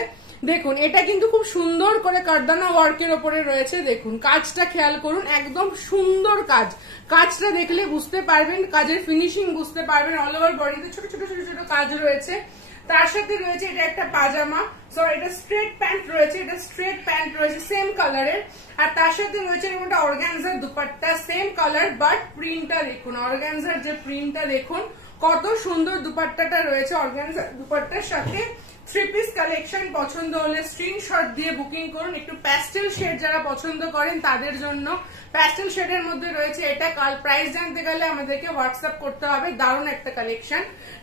দেখুন এটা কিন্তু খুব সুন্দর করে কারদানা ওয়ার্কের ওপরে রয়েছে। দেখুন কাজটা খেয়াল করুন, একদম সুন্দর কাজ। কাজটা দেখলে বুঝতে পারবেন, কাজের ফিনিশিং বুঝতে পারবেন। অল ওভার বডিতে ছোট ছোট ছোট ছোট কাজ রয়েছে। তার সাথে রয়েছে এটা একটা পাজামা, সরি এটা স্ট্রেট প্যান্ট রয়েছে, এটা স্ট্রেট প্যান্ট রয়েছে সেম কালারের। আর তার সাথে রয়েছে একটা organza dupatta, same colour but প্রিন্টটা দেখুন, অর্গানজার যে প্রিন্টটা দেখুন কত সুন্দর দুপাট্টাটা রয়েছে অর্গানজার দুপাট্টার সাথে। থ্রি পিস কালেকশন, পছন্দ হলে স্ক্রিনশট দিয়ে বুকিং করুন। একটু প্যাস্টেল শেড যারা পছন্দ করেন তাদের জন্য প্যাস্টেল শেডের মধ্যে রয়েছে এটা। কাল প্রাইস জানতে গেলে আমাদেরকে হোয়াটসঅ্যাপ করতে হবে। দারুণ একটা কালেকশন।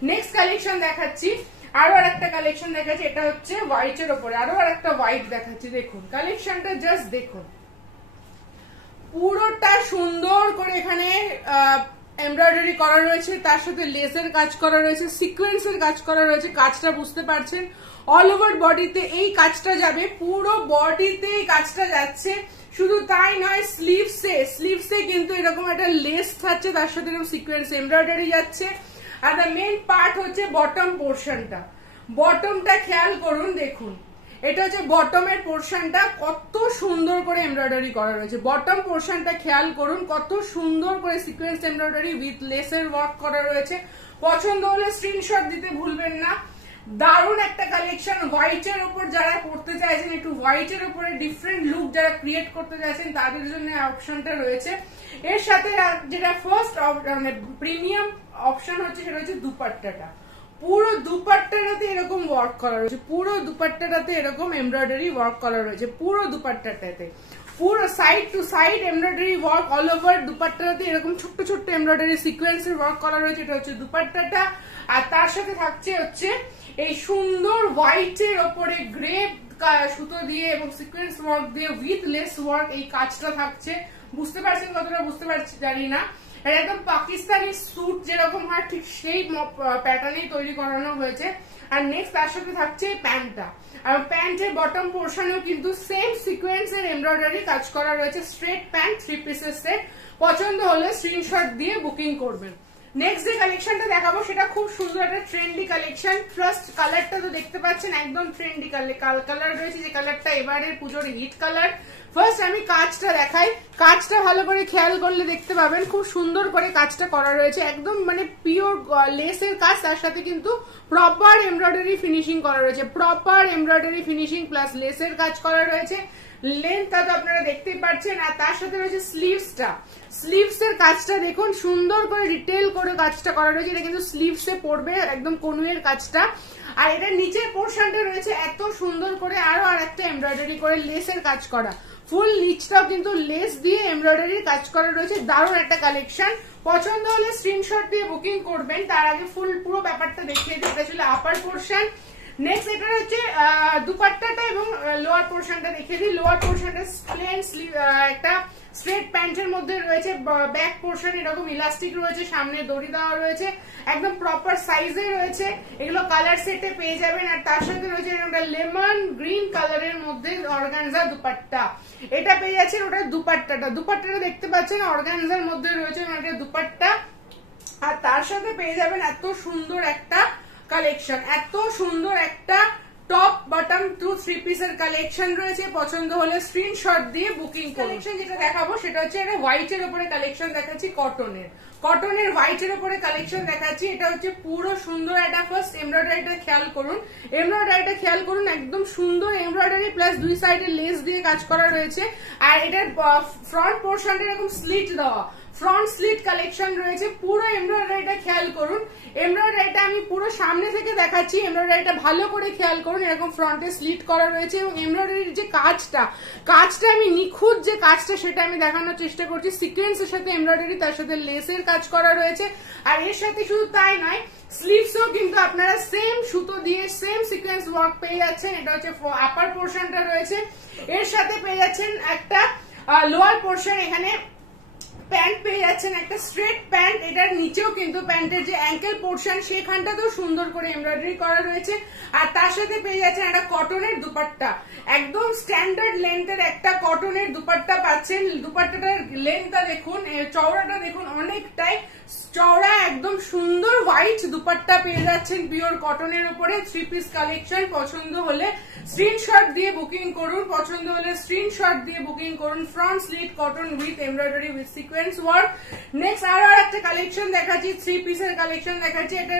নেক্সট কালেকশন দেখাচ্ছি, আরো একটা কালেকশন দেখাচ্ছি, এটা হচ্ছে হোয়াইটের ওপরে, আরো একটা হোয়াইট দেখাচ্ছি। দেখুন কালেকশনটা জাস্ট দেখুন, পুরোটা সুন্দর করে এখানে এমব্রয়ডারি করা রয়েছে, তার সাথে লেসের কাজ করা রয়েছে, সিকোয়েন্সের কাজ করা রয়েছে। কাজটা বুঝতে পারছেন অল ওভার বডিতে এই কাজটা যাবে, পুরো বডিতে এই কাজটা যাচ্ছে। শুধু তাই নয়, স্লিভসে কিন্তু এরকম একটা লেস থাকছে, তার সাথে এরকম সিকোয়েন্স এমব্রয়ডারি যাচ্ছে। আর দ্য মেন পার্ট হচ্ছে বটম পোর্শনটা, বটমটা খেয়াল করুন। দেখুন এটা হচ্ছে বটমের পোর্শনটা, কত সুন্দর করে এমব্রয়ডারি করা রয়েছে। বটম পোর্শনটা খেয়াল করুন, কত সুন্দর করে সিকোয়েন্স এমব্রয়ডারি উইথ লেসের ওয়ার্ক করা রয়েছে। পছন্দ হলে স্ক্রিনশট দিতে ভুলবেন না। দারুণ একটা কালেকশন। হোয়াইটের উপর যারা পড়তে চাইছেন, একটু হোয়াইটের উপরে ডিফারেন্ট লুক যারা ক্রিয়েট করতে চাইছেন তাদের জন্য অপশনটা রয়েছে। এর সাথে যেটা ফার্স্ট মানে প্রিমিয়াম অপশন হচ্ছে সেটা হচ্ছে দুপাট্টাটা। পুরো দুপাট্টাটাতে এরকম ওয়ার্ক করা রয়েছে, পুরো দুপাট্টাটাতে এরকম এমব্রয়ডারি ওয়ার্ক করা রয়েছে, পুরো দুপাট্টাটাতে পুরো side to side embroidery work all over. দুপাট্টাটাতে এরকম ছোট্ট ছোট্ট এমব্রয়ডারি সিকোয়েন্সের ওয়ার্ক করা রয়েছে, এটা হচ্ছে দুপাট্টাটা। আর তার সাথে থাকছে হচ্ছে এই সুন্দর হোয়াইটের ওপরে গ্রে সুতো দিয়ে এবং সিকোয়েন্স ওয়ার্ক দিয়ে উইথ লেস ওয়ার্ক এই কাজটা থাকছে। বুঝতে পারছেন কতটা? বুঝতে পারছি জানি না। একদম পাকিস্তানি স্যুট যেরকম হয় ঠিক সেই প্যাটার্নেই তৈরি করানো হয়েছে। আর নেক্সট তার সাথে থাকছে প্যান্টটা, আর প্যান্টের বটম পোর্শনেও কিন্তু সেম সিকোয়েন্স এর এমব্রয়ডারি কাজ করা রয়েছে। স্ট্রেট প্যান্ট 3 পিসের সেট। পছন্দ হলে স্ক্রিনশট দিয়ে বুকিং করবেন। নেক্সট যে কালেকশনটা দেখাবো সেটা খুব সুন্দর একটা ট্রেন্ডি কালেকশন। ফার্স্ট কালারটা তো দেখতে পাচ্ছেন একদম ট্রেন্ডি কালার রয়েছে, যে কালারটা এবারের পুজোর হিট কালার। ফার্স্ট আমি কাজটা দেখাই, কাজটা ভালো করে খেয়াল করলে দেখতে পাবেন খুব সুন্দর করে কাজটা করা রয়েছে, একদম মানে পিওর লেসের কাজ, তার সাথে কিন্তু প্রপার এমব্রয়ডারি ফিনিশিং করা রয়েছে, প্রপার এমব্রয়ডারি ফিনিশিং প্লাস লেসের কাজ করা রয়েছে। লেন্থটা তো আপনারা দেখতেই পাচ্ছেন। আর তার সাথে রয়েছে স্লিভসটা, স্লিভস এর কাজটা দেখুন সুন্দর করে ডিটেল করে কাজটা করা রয়েছে, এটা কিন্তু স্লিভস এ পড়বে একদম কনুইয়ের কাজটা। আর এটা নিচের পোর্শনটা রয়েছে এত সুন্দর করে আরো আর একটা এমব্রয়ডারি করে লেসের কাজ করা, ফুল নিচটাও কিন্তু লেস দিয়ে এমব্রয়ডারির কাজ করা রয়েছে। দারুণ একটা কালেকশন। পছন্দ হলে স্ক্রিনশট দিয়ে বুকিং করবেন। তার আগে ফুল পুরো ব্যাপারটা দেখিয়ে দিই। এটা ছিল আপার পোর্শন। নেক্সট এটা হচ্ছে দুপাট্টাটা এবং লোয়ার পোর্শনটা দেখিয়ে দিই। লোয়ার পোর্শনটা প্লেন একটা স্ট্রেট প্যান্টের মধ্যে রয়েছে, ব্যাক পোর্শন এরকম ইলাস্টিক রয়েছে, সামনে দড়ি দেওয়া রয়েছে, একদম প্রপার সাইজে রয়েছে। এগুলো কালার সেটে পেয়ে যাবেন। আর তার সাথে রয়েছে একটা লেমন গ্রিন কালারের মধ্যে অর্গানজা দুপাট্টা, এটা পেয়ে যাচ্ছেন। ওটা দুপাট্টাটা, দুপাট্টাটা দেখতে পাচ্ছেন অর্গানজার মধ্যে রয়েছে একটা দুপাট্টা। আর তার সাথে পেয়ে যাবেন এত সুন্দর একটা কালেকশন, এত সুন্দর একটা টপ বটম 2-3 পিসের কালেকশন রয়েছে। পছন্দ হলে স্ক্রিনশট দিয়ে বুকিং। কালেকশন যেটা দেখাবো সেটা হচ্ছে একটা হোয়াইটের উপরে কালেকশন দেখাচ্ছি, কটনের হোয়াইটের উপরে কালেকশন দেখাচ্ছি। এটা হচ্ছে পুরো সুন্দর একটা ফার্স্ট এমব্রয়ডারিটা খেয়াল করুন, এমব্রয়ডারিটা খেয়াল করুন, একদম সুন্দর এমব্রয়ডারি প্লাস দুই সাইডে লেস দিয়ে কাজ করা রয়েছে। আর এটার ফ্রন্ট পোর্শনটা এরকম স্লিট দেওয়া, ফ্রন্ট স্লিট কালেকশন রয়েছে। পুরো এমব্রয়ডারিটা খেয়াল করুন, এমব্রয়ডারিটা আমি পুরো সামনে থেকে দেখাচ্ছি, এমব্রয়ডারিটা ভালো করে খেয়াল করুন। এরকম ফ্রন্টে স্লিট করা রয়েছে এবং এমব্রয়ডারির যে কাজটা আমি নিখুঁত যে কাজটা সেটা আমি দেখানোর চেষ্টা করছি। সিকোয়েন্সের সাথে এমব্রয়ডারি, তার সাথে লেসের কাজ করা রয়েছে। আর এর সাথে শুধু তাই নয়, স্লিভসও কিন্তু আপনারা সেম সুতো দিয়ে সেম সিকোয়েন্স ওয়ার্ক পেয়ে যাচ্ছেন। এটা হচ্ছে আপার পোর্শনটা রয়েছে, এর সাথে পেয়ে যাচ্ছেন একটা লোয়ার পোর্শন, এখানে প্যান্ট পেয়ে যাচ্ছেন একটা স্ট্রেট প্যান্ট। এটার নিচেও কিন্তু প্যান্টের যে অ্যাঙ্কেল পোর্শন সেখানটাতেও সুন্দর করে এমব্রয়ডারি করা রয়েছে। আর তার সাথে পেয়ে যাচ্ছেন একটা কটনের দুপাট্টা, একদম স্ট্যান্ডার্ড লেন্থের একটা কটনের দুপাট্টা পাচ্ছেন। দুপাট্টাটার লেন্থটা দেখুন, চওড়াটা দেখুন অনেকটাই চওড়া, একদম সুন্দর হোয়াইট দুপাট্টা পেয়ে যাচ্ছেন পিওর কটনের উপরে। 3 পিস কালেকশন। পছন্দ হলে স্ক্রিনশট দিয়ে বুকিং করুন, পছন্দ হলে স্ক্রিনশট দিয়ে বুকিং করুন। Front slit cotton with embroidery with sequence work. Next আরো একটা কালেকশন দেখাচ্ছি, 3 পিসের কালেকশন দেখাচ্ছি। এটা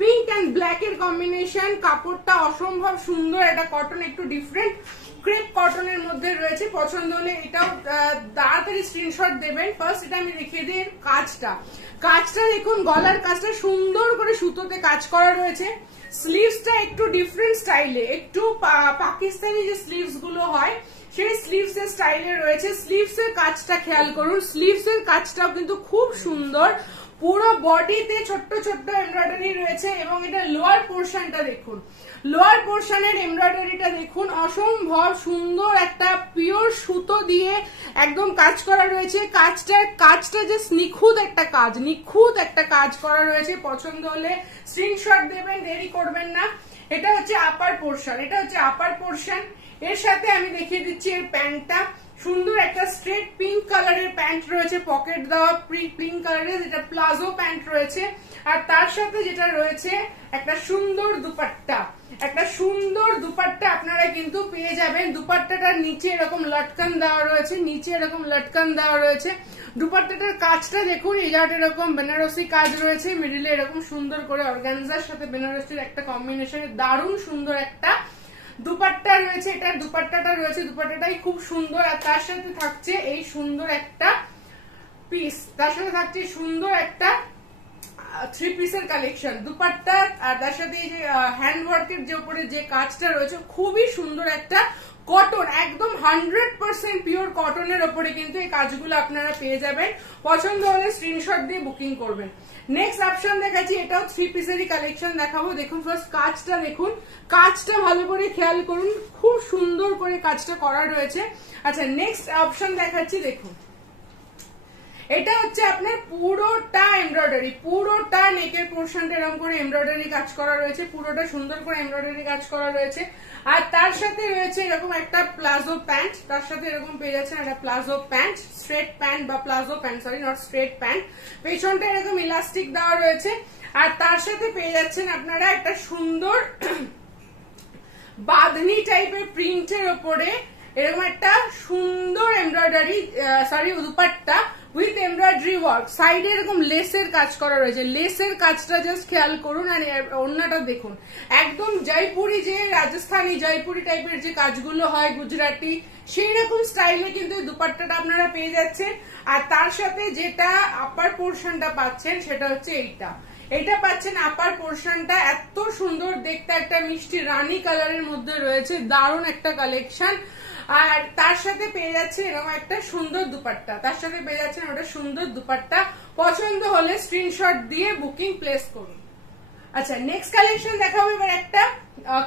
পিঙ্ক এন্ড ব্ল্যাক এর কম্বিনেশন, কাপড়টা অসম্ভব সুন্দর, এটা কটন একটু ডিফারেন্ট ক্রেপ কটনের মধ্যে রয়েছে। পছন্দ হলে এটাও তাড়াতাড়ি স্ক্রিনশট দেবেন। ফার্স্ট এটা আমি দেখিয়ে দিই কাজটা দেখুন, গলার কাজটা সুন্দর করে সুতোতে কাজ করা রয়েছে। স্লিভসটা একটু ডিফারেন্ট স্টাইলে, একটু পাকিস্তানি যে স্লিভস গুলো হয় সেই স্লিভস এর স্টাইলে রয়েছে। স্লিভস এর কাজটা খেয়াল করুন, স্লিভস এর কাজটাও কিন্তু খুব সুন্দর, পুরো বডিতে ছোট্ট ছোট্ট এমব্রয়ডারি রয়েছে। এবং এটা লোয়ার পোর্শনটা দেখুন, লোয়ার পোর্শনের এমব্রয়ডারিটা দেখুন, অসম্ভব সুন্দর একটা পিওর সুতো দিয়ে একদম কাজ করা রয়েছে। কাজটা যে নিখুঁত একটা কাজ করা রয়েছে। পছন্দ হলে স্ক্রিনশট দেবেন, দেরি করবেন না। এটা হচ্ছে আপার পোর্শন, এর সাথে আমি দেখিয়ে দিচ্ছি এর প্যান্টটা। সুন্দর একটা স্ট্রেট পিঙ্ক কালারের প্যান্ট রয়েছে, পকেট দেওয়া পিঙ্ক কালারের, যেটা প্লাজো প্যান্ট রয়েছে। আর তার সাথে যেটা রয়েছে একটা সুন্দর দুপাট্টা, একটা সুন্দর দুপাট্টা আপনারা কিন্তু পেয়ে যাবেন। দুপাট্টাটার নিচে এরকম লটকান দেওয়া রয়েছে, নিচে এরকম লটকান দেওয়া রয়েছে। দুপাট্টাটার কাজটা দেখুন, এই জায়গাটা এরকম বেনারসি কাজ রয়েছে, মিডিলে এরকম সুন্দর করে অর্গানজার সাথে বেনারসির একটা কম্বিনেশনে দারুণ সুন্দর একটা দুপাট্টা রয়েছে। এটার দুপাট্টাটা রয়েছে, দুপাট্টাটাই খুব সুন্দর। আর তার সাথে থাকছে এই সুন্দর একটা পিস, তার সাথে থাকছে সুন্দর একটা 3 পিসের কালেকশন দুপাট্টা। আর তার সাথে এই যে হ্যান্ড ওয়ার্কের যে উপরে যে কাজটা রয়েছে, খুবই সুন্দর একটা কটন, একদম 100% পিওর কটনের ওপরে কিন্তু এই কাজগুলো আপনারা পেয়ে যাবেন। পছন্দ হলে স্ক্রিনশট দিয়ে বুকিং করবেন। নেক্সট অপশন দেখাচ্ছি, এটাও 3 পিসেরই কালেকশন দেখাবো। দেখুন ফার্স্ট কাজটা দেখুন, কাজটা ভালো করে খেয়াল করুন, খুব সুন্দর করে কাজটা করা রয়েছে। আচ্ছা নেক্সট অপশন দেখাচ্ছি, দেখুন এটা হচ্ছে আপনার পুরোটা এমব্রয়ডারি, পুরোটা নেকের পোর্শনটা এরকম করে এমব্রয়ডারি কাজ করা রয়েছে, পুরোটা সুন্দর করে এমব্রয়ডারি কাজ করা রয়েছে। আর তার সাথে রয়েছে এরকম একটা প্লাজো প্যান্ট, তার সাথে এরকম পেয়ে যাচ্ছেন একটা প্লাজো প্যান্ট, স্ট্রেট প্যান্ট বা palazzo pant, sorry not straight pant. পেছনটা এরকম ইলাস্টিক দেওয়া রয়েছে। আর তার সাথে পেয়ে যাচ্ছেন আপনারা একটা সুন্দর বাঁধনি টাইপের প্রিন্টের ওপরে এরকম একটা সুন্দর embroidery sorry dupatta with embroidery work, সাইডে এরকম লেসের কাজ করা রয়েছে। লেসের কাজটা জাস্ট খেয়াল করুন। আর ওড়নাটা দেখুন, একদম জয়পুরি, যে রাজস্থানী জয়পুরি টাইপের যে কাজগুলো হয় গুজরাটি, সেই রকম স্টাইলে কিন্তু দুপাট্টাটা আপনারা পেয়ে যাচ্ছেন। আর তার সাথে যেটা আপার পোর্শনটা পাচ্ছেন সেটা হচ্ছে এইটা, এটা পাচ্ছেন আপার পোর্শনটা এত সুন্দর দেখতে, একটা মিষ্টি রানী কালারের মধ্যে রয়েছে, দারুণ একটা কালেকশন। আর তার সাথে পেয়ে যাচ্ছে এরকম একটা সুন্দর দুপাট্টা, তার সাথে পেয়ে যাচ্ছেন ওটা সুন্দর দুপাট্টা। পছন্দ হলে স্ক্রিনশট দিয়ে বুকিং প্লেস করুন। আচ্ছা নেক্সট কালেকশন দেখাবো এবার একটা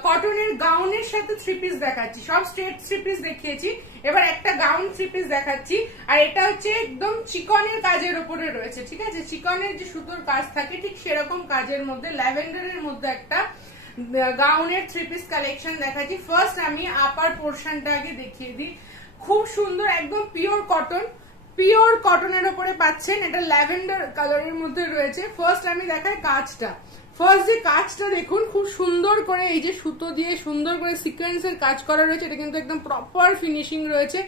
কটনের গাউনের সাথে 3 পিস দেখাচ্ছি। সব স্ট্রেট 3 পিস দেখিয়েছি, এবার একটা গাউন 3 পিস দেখাচ্ছি। আর এটা হচ্ছে একদম চিকনের কাজের উপরে রয়েছে, ঠিক আছে, চিকনের যে সুতোর কাজ থাকে ঠিক সেরকম কাজের মধ্যে ল্যাভেন্ডারের মধ্যে একটা গাউনের 3 পিস কালেকশন দেখাচ্ছি। ফার্স্ট আমি আপার পোর্শনটা আগে দেখিয়ে দিই, খুব সুন্দর একদম পিওর কটন, পিওর কটনের উপরে পাচ্ছেন, এটা ল্যাভেন্ডার কালারের মধ্যে রয়েছে। ফার্স্ট আমি দেখাই কাজটা, ফার্স্ট যে কাজটা দেখুন, খুব সুন্দর করে এই যে সুতো দিয়ে সুন্দর করে সিকোয়েন্সের কাজ করা রয়েছে, এটা কিন্তু একদম প্রপার ফিনিশিং রয়েছে।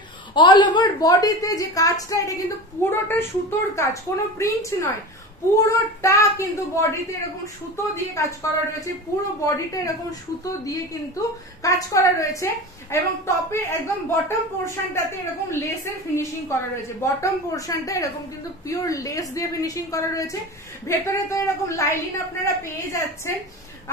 অল ওভার বডিতে যে কাজটা, এটা কিন্তু পুরোটা সুতোর কাজ, কোনো প্রিন্ট নয়, পুরোটা কিন্তু বডিতে এরকম সুতো দিয়ে কাজ করা রয়েছে, পুরো বডিটা এরকম সুতো দিয়ে কিন্তু কাজ করা রয়েছে। এবং টপে একদম বটম পোর্শনটাতে এরকম লেসের ফিনিশিং করা রয়েছে, বটম পোর্শনটা এরকম কিন্তু পিওর লেস দিয়ে ফিনিশিং করা রয়েছে। ভেতরে তো এরকম লাইলিন আপনারা পেয়ে যাচ্ছেন।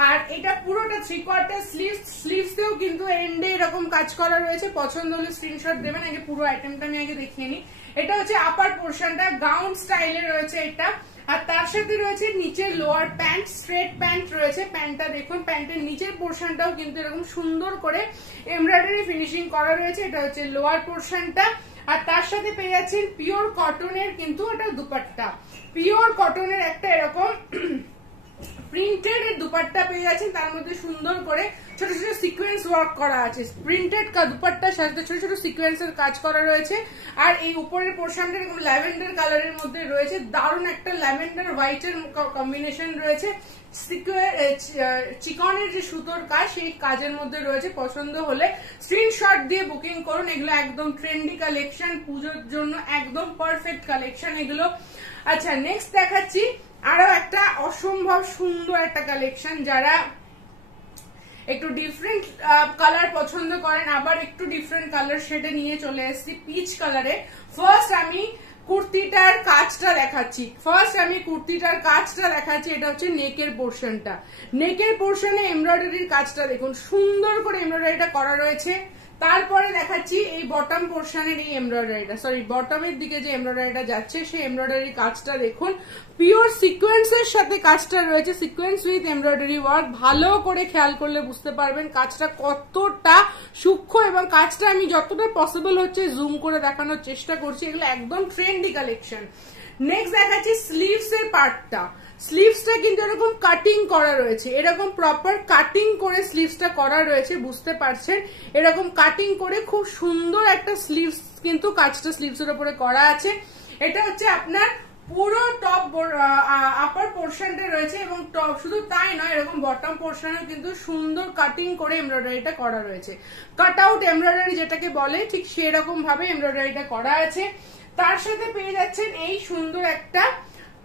আর এটা পুরোটা 3/4 স্লিভসেও কিন্তু এন্ডে এরকম কাজ করা রয়েছে। পছন্দ হলে স্ক্রিনশট দেবেন। আগে পুরো আইটেমটা আমি আগে দেখিয়ে নিই। এটা হচ্ছে আপার পোর্শনটা, গাউন স্টাইলে রয়েছে এটা। আর তার সাথে রয়েছে নিচের লোয়ার প্যান্ট, স্ট্রেট প্যান্ট রয়েছে। প্যান্টটা দেখুন, প্যান্টের নিচের পোর্শনটাও কিন্তু এরকম সুন্দর করে এমব্রয়ডারি ফিনিশিং করা রয়েছে। এটা হচ্ছে লোয়ার পোর্শনটা। আর তার সাথে পেয়ে যাচ্ছেন পিওর কটনের কিন্তু এটা দুপাট্টা, পিওর কটনের একটা এরকম প্রিন্টেড দুপাট্টা পেয়ে যাচ্ছেন, তার মধ্যে সুন্দর করে ছোট ছোট সিকোয়েন্স ওয়ার্ক করা আছে। প্রিন্টেড দুপাট্টার সাথে ছোট ছোট সিকোয়েন্সের কাজ করা রয়েছে। আর এই উপরের পোর্শনটা এরকম ল্যাভেন্ডার কালারের মধ্যে রয়েছে, দারুণ একটা ল্যাভেন্ডার হোয়াইটের কম্বিনেশন রয়েছে। চিকনের যে সুতোর কাজ, সেই কাজের মধ্যে রয়েছে। পছন্দ হলে স্ক্রিনশট দিয়ে বুকিং করুন। এগুলো একদম ট্রেন্ডি কালেকশন, পুজোর জন্য একদম পারফেক্ট কালেকশন এগুলো। আচ্ছা নেক্সট দেখাচ্ছি আরো একটা অসম্ভব সুন্দর একটা কালেকশন। যারা একটু ডিফারেন্ট কালার পছন্দ করেন, আবার একটু ডিফারেন্ট কালার শেডে নিয়ে চলে এসেছি পিচ কালারে। ফার্স্ট আমি কুর্তিটার কাজটা দেখাচ্ছি, এটা হচ্ছে নেকের পোর্শনটা। নেকের পোর্শনে এমব্রয়ডারির কাজটা দেখুন, সুন্দর করে এমব্রয়ডারিটা করা রয়েছে। তারপরে দেখাচ্ছি এই বটম পোর্শনের এই এমব্রয়ডারিটা, সরি বটমের দিকে যে এমব্রয়ডারিটা যাচ্ছে সেই এমব্রয়ডারি কাজটা দেখুন, পিওর সিকোয়েন্সের সাথে কাজটা রয়েছে, সিকোয়েন্স উইথ এমব্রয়ডারি ওয়ার্ক। ভালো করে খেয়াল করলে বুঝতে পারবেন কাজটা কতটা সূক্ষ্ম, এবং কাজটা আমি যতটা পসিবল হচ্ছে জুম করে দেখানোর চেষ্টা করছি। এগুলো একদম ট্রেন্ডি কালেকশন, নেক্সট দেখাচ্ছি স্লিভস এর পার্টটা। স্লিভসটা কিন্তু এরকম কাটিং করা রয়েছে, এরকম প্রপার কাটিং করে স্লিভসটা করা রয়েছে, বুঝতে পারছেন? এরকম কাটিং করে খুব সুন্দর একটা স্লিভস কিন্তু কাজটা স্লিভসের উপরে করা আছে। এটা হচ্ছে আপনার পুরো টপ আপার পোর্শনটা রয়েছে এবং টপ শুধু তাই নয়, এরকম বটম পোর্শনে কিন্তু সুন্দর কাটিং করে এমব্রয়ডারিটা করা রয়েছে। কাট আউট এমব্রয়ডারি যেটাকে বলে, ঠিক সেরকম ভাবে এমব্রয়ডারিটা করা আছে। তার সাথে পেয়ে যাচ্ছেন এই সুন্দর একটা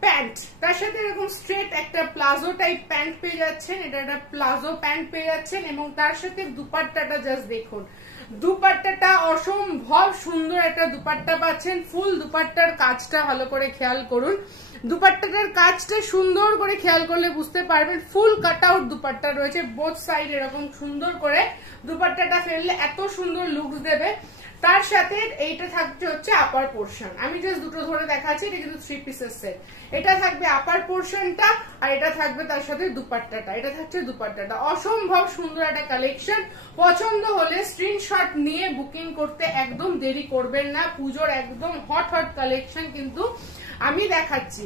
প্যান্ট, তার সাথে এরকম স্ট্রেট একটা প্লাজো টাইপ প্যান্ট পেয়ে যাচ্ছেন, এটা একটা প্লাজো প্যান্ট পেয়ে যাচ্ছেন এবং তার সাথে দুপাট্টাটা জাস্ট দেখুন, দুপাট্টাটা অসম্ভব সুন্দর একটা দুপাট্টা পাচ্ছেন। ফুল দুপাট্টার কাজটা ভালো করে খেয়াল করুন, দুপাট্টাটার কাজটা সুন্দর করে খেয়াল করলে বুঝতে পারবেন ফুল কাট আউট দুপাট্টা রয়েছে, বোথ সাইড এরকম সুন্দর করে দুপাট্টাটা ফেললে এত সুন্দর লুকস দেবে। তার সাথে এইটা থাকছে হচ্ছে আপার পোর্শন, আমি জাস্ট দুটো ধরে দেখাচ্ছি, এটা কিন্তু 3 পিসের সেট। এটা থাকবে আপার পোর্শনটা আর এটা থাকবে তার সাথে দুপাট্টাটা, এটা থাকছে দুপাট্টাটা। অসম্ভব সুন্দর একটা কালেকশন, পছন্দ হলে স্ক্রিনশট নিয়ে বুকিং করতে একদম দেরি করবেন না, পুজোর একদম হট হট কালেকশন কিন্তু আমি দেখাচ্ছি।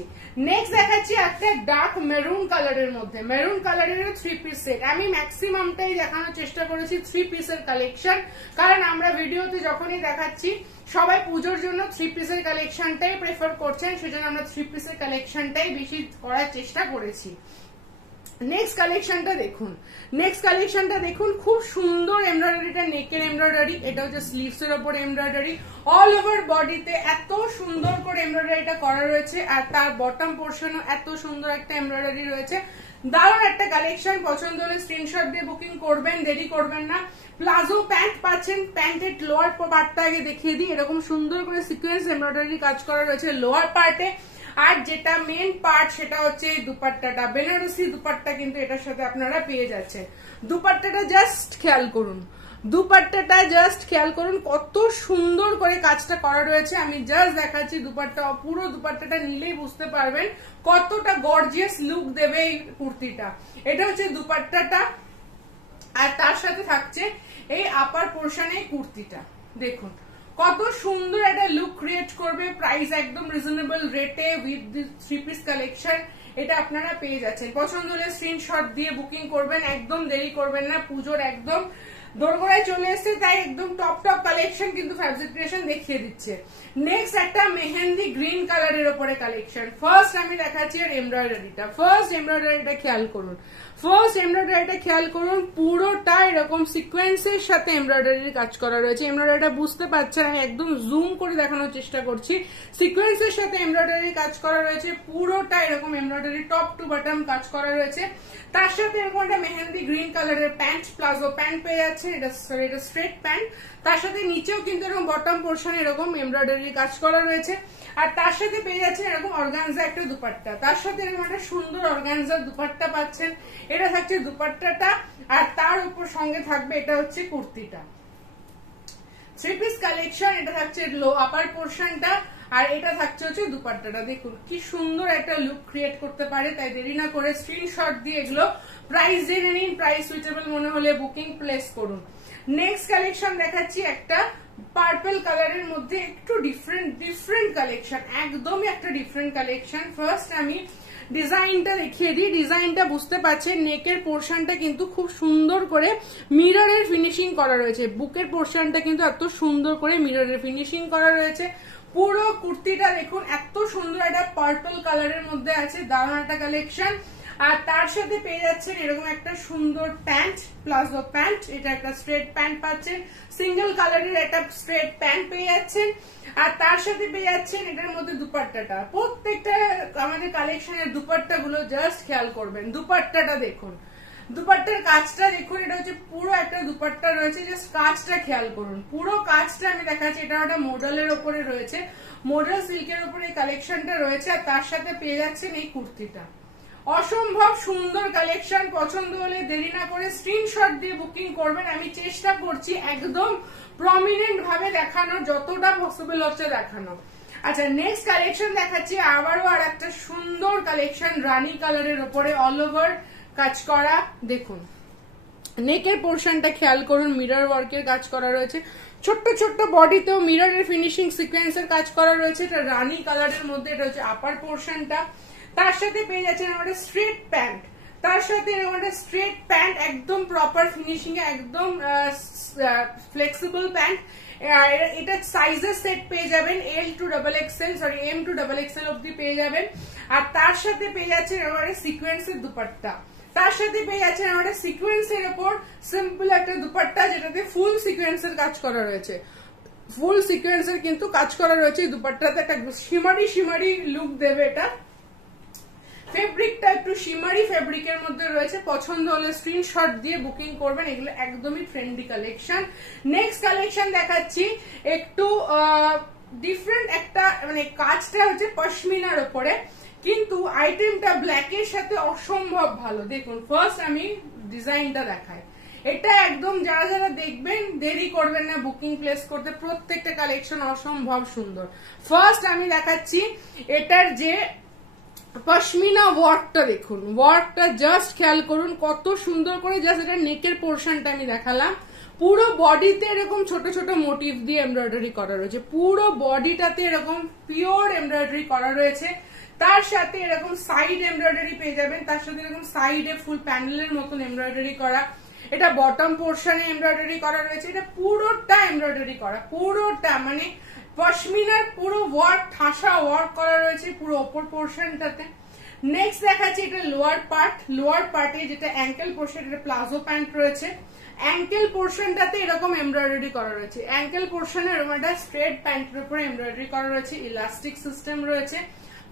নেক্সট দেখাচ্ছি একটা ডার্ক মেরুন কালারের মধ্যে, মেরুন কালারের 3 পিস সেট। আমি ম্যাক্সিমামটাই দেখানোর চেষ্টা করেছি 3 পিসের কালেকশন, কারণ আমরা ভিডিওতে যখনই দেখাচ্ছি সবাই পুজোর জন্য 3 পিসের কালেকশনটাই প্রেফার করছেন, সেজন্য আমরা 3 পিসের কালেকশনটাই বেশি করার চেষ্টা করেছি। নেক্সট কালেকশনটা দেখুন, নেক্সট কালেকশনটা দেখুন, খুব সুন্দর এমব্রয়ডারিটা, নেকের এমব্রয়ডারি, এটা হচ্ছে স্লিভস এর উপর এমব্রয়ডারি, অল ওভার বডিতে এত সুন্দর করে এমব্রয়ডারিটা করা রয়েছে আর তার বটম পোর্শনও এত সুন্দর একটা এমব্রয়ডারি রয়েছে। দারুণ একটা কালেকশন, পছন্দ হলে স্ক্রিনশট দিয়ে বুকিং করবেন, দেরি করবেন না। প্লাজো প্যান্ট পাচ্ছেন, প্যান্টের লোয়ার পার্টটা আগে দেখিয়ে দিই, এরকম সুন্দর করে সিকোয়েন্স এমব্রয়ডারি কাজ করা রয়েছে লোয়ার পার্টে। আর যেটা মেন পার্ট সেটা হচ্ছে দুপাট্টাটা, বেনারসি দুপাট্টা কিন্তু এটার সাথে আপনারা পেয়ে যাচ্ছেন। দুপাট্টাটা জাস্ট খেয়াল করুন, দুপাট্টাটা জাস্ট খেয়াল করুন কত সুন্দর করে কাজটা করা রয়েছে। আমি জাস্ট দেখাচ্ছি দুপাট্টা, পুরো দুপাট্টাটা নিলেই বুঝতে পারবেন কতটা গর্জিয়াস লুক দেবে এই কুর্তিটা। এটা হচ্ছে দুপাট্টাটা আর তার সাথে থাকছে এই আপার পোর্শনে কুর্তিটা, দেখুন কত সুন্দর একটা লুক ক্রিয়েট করবে। প্রাইস একদম রিজনেবল রেটে উইথ দি 3 পিস কালেকশন এটা আপনারা পেয়ে যাচ্ছেন। পছন্দ হলে স্ক্রিনশট দিয়ে বুকিং করবেন, একদম দেরি করবেন না, পুজোর একদম দোরগোড়ায় চলে এসছে, তাই একদম টপ টপ কালেকশন কিন্তু ফ্যাব্রিক ক্রিয়েশন দেখিয়ে দিচ্ছে। নেক্সট একটা মেহেন্দি গ্রিন কালারের উপরে কালেকশন। ফার্স্ট আমি দেখাচ্ছি আর এমব্রয়ডারিটা, ফার্স্ট এমব্রয়ডারিটা খেয়াল করুন, ফার্স্ট এমব্রয়ডারিটা খেয়াল করুন, পুরোটা এরকম সিকোয়েন্সের সাথে এমব্রয়ডারির কাজ করা রয়েছে। এমব্রয়ডারিটা বুঝতে পারছেন, আমি একদম জুম করে দেখানোর চেষ্টা করছি, সিকোয়েন্সের সাথে এমব্রয়ডারির কাজ করা রয়েছে, পুরোটা এরকম এমব্রয়ডারি টপ টু বটম কাজ করা রয়েছে। তার সাথে এরকম একটা মেহেন্দি গ্রিন কালারের প্যান্ট, প্লাজো প্যান্ট পেয়ে যাচ্ছে, এটা স্ট্রেট প্যান্ট। তার সাথে নিচেও কিন্তু এরকম বটম পোর্শন এরকম এমব্রয়ডারি কাজ করা রয়েছে। আর তার সাথে পেয়ে যাচ্ছেন এরকম অর্গানজা একটা দুপাট্টা, তার সাথে এরকম একটা সুন্দর অর্গানজার দুপাট্টা পাচ্ছেন। এটা থাকছে দুপাট্টাটা আর তার উপর সঙ্গে থাকবে এটা হচ্ছে কুর্তিটা। 3 পিস কালেকশন, এটা থাকছে লো আপার পোর্শনটা আর এটা থাকছে হচ্ছে দুপাট্টাটা। দেখুন কি সুন্দর একটা লুক ক্রিয়েট করতে পারে, তাই দেরি না করে স্ক্রিনশট দিয়ে এগুলো প্রাইস জেনে নিন, প্রাইস সুইটেবল মনে হলে বুকিং প্লেস করুন। নেক্সট কালেকশন দেখাচ্ছি একটা পার্পল কালারের মধ্যে, একটু ডিফারেন্ট কালেকশন, একদমই একটা ডিফারেন্ট কালেকশন। ফার্স্ট আমি ডিজাইনটা দেখিয়ে দিই, ডিজাইনটা বুঝতে পারছেন, নেকের পোর্শনটা কিন্তু খুব সুন্দর করে মিররের ফিনিশিং করা রয়েছে, বুকের পোর্শনটা কিন্তু এত সুন্দর করে মিররের ফিনিশিং করা রয়েছে। পুরো কুর্তিটা দেখুন এত সুন্দর একটা পার্পল কালারের মধ্যে আছে, দারুণ একটা কালেকশন। আর তার সাথে পেয়ে যাচ্ছেন এরকম একটা সুন্দর প্যান্ট, প্লাজো প্যান্ট, এটা একটা স্ট্রেট প্যান্ট পাচ্ছেন, সিঙ্গেল কালারের একটা স্ট্রেট প্যান্ট পেয়ে যাচ্ছেন। আর তার সাথে পেয়ে যাচ্ছেন এটার মধ্যে দুপাট্টাটা। প্রত্যেকটা আমাদের কালেকশনের দুপাট্টা গুলো জাস্ট খেয়াল করবেন, দুপাট্টাটা দেখুন, দুপাট্টার কাজটা দেখুন, এটা হচ্ছে পুরো একটা দুপাট্টা রয়েছে, জাস্ট কাজটা খেয়াল করুন, পুরো কাজটা আমি দেখাচ্ছি। এটা একটা মডেলের ওপরে রয়েছে, মডেল সিল্কের উপরে এই কালেকশনটা রয়েছে। আর তার সাথে পেয়ে যাচ্ছেন এই কুর্তিটা, অসম্ভব সুন্দর কালেকশন। পছন্দ হলে দেরি না করে স্ক্রিনশট দিয়ে বুকিং করবেন। আমি চেষ্টা করছি একদম প্রমিনেন্ট ভাবে দেখানো, যতটা পসিবল হচ্ছে দেখানো। আচ্ছা নেক্সট কালেকশন দেখাচ্ছি আবারও আর একটা সুন্দর কালেকশন, রানী কালারের উপরে অল ওভার কাজ করা। দেখুন নেকের পোর্শনটা খেয়াল করুন, মিরর ওয়ার্কের কাজ করা রয়েছে, ছোট্ট ছোট্ট বডিতেও মিররের ফিনিশিং সিকোয়েন্সের কাজ করা রয়েছে। এটা রানী কালারের মধ্যে, এটা হচ্ছে আপার পোর্শনটা। তার সাথে পেয়ে যাচ্ছেন আমাদের স্ট্রেট প্যান্ট, তার সাথে এরকম একটা স্ট্রেট প্যান্ট, একদম প্রপার ফিনিশিং এ, একদম ফ্লেক্সিবল প্যান্ট। এটা সাইজের সেট পেয়ে যাবেন L to double XL, sorry M to double XL অব্দি পেয়ে যাবেন। আর তার সাথে পেয়ে যাচ্ছেন আমাদের সিকোয়েন্সের দুপাট্টা, তার সাথে পেয়ে যাচ্ছেন আমাদের সিকোয়েন্সের উপর সিম্পল একটা দুপাট্টা যেটাতে ফুল সিকোয়েন্সের কাজ করা রয়েছে। ফুল সিকোয়েন্সের কিন্তু কাজ করা রয়েছে এই দুপাট্টাতে, একটা শিমারি শিমারি লুক দেবে এটা। ফেব্রিকটা একটু শিমারি ফেব্রিকের মধ্যে রয়েছে। পছন্দ হলে স্ক্রিনশট দিয়ে বুকিং করবেন, এগুলো একদমই ট্রেন্ডি কালেকশন। নেক্সট কালেকশন দেখাচ্ছি একটু ডিফারেন্ট একটা, মানে কাজটা হচ্ছে পশমিনার উপরে, কিন্তু আইটেমটা ব্ল্যাকের সাথে অসম্ভব ভালো। দেখুন ফার্স্ট আমি ডিজাইনটা দেখাই, এটা একদম যারা যারা দেখবেন দেরি করবেন না বুকিং প্লেস করতে, প্রত্যেকটা কালেকশন অসম্ভব সুন্দর। ফার্স্ট আমি দেখাচ্ছি এটার যে পশমিনা ওয়ার্কটা, দেখুন ওয়ার্কটা জাস্ট খেয়াল করুন কত সুন্দর করে। জাস্ট এটা নেকের পোর্শনটা আমি দেখালাম, পুরো বডিতে এরকম ছোট ছোট মোটিভ দিয়ে এমব্রয়ডারি করা রয়েছে, পুরো বডিটাতে এরকম পিওর এমব্রয়ডারি করা রয়েছে। তার সাথে এরকম সাইড এমব্রয়ডারি পেয়ে যাবেন, তার সাথে এরকম সাইডে ফুল প্যানেলের মতন এমব্রয়ডারি করা। এটা বটম পোর্শনে এমব্রয়ডারি করা রয়েছে, এটা পুরোটা এমব্রয়ডারি করা, পুরোটা মানে পশমিনার পুরো ওয়ার্ক, ঠাসা ওয়ার্ক করা রয়েছে পুরো ওপর পোর্শনটাতে। নেক্সট দেখাচ্ছি এটা লোয়ার পার্ট, লোয়ার পার্টে যেটা অ্যাঙ্কেল পোর্শন, এটা প্লাজো প্যান্ট রয়েছে। অ্যাঙ্কেল পোর্শনটাতে এরকম এমব্রয়ডারি করা রয়েছে, অ্যাঙ্কেল পোর্শনে এরকম একটা স্ট্রেট প্যান্টের উপরে এমব্রয়ডারি করা রয়েছে, ইলাস্টিক সিস্টেম রয়েছে।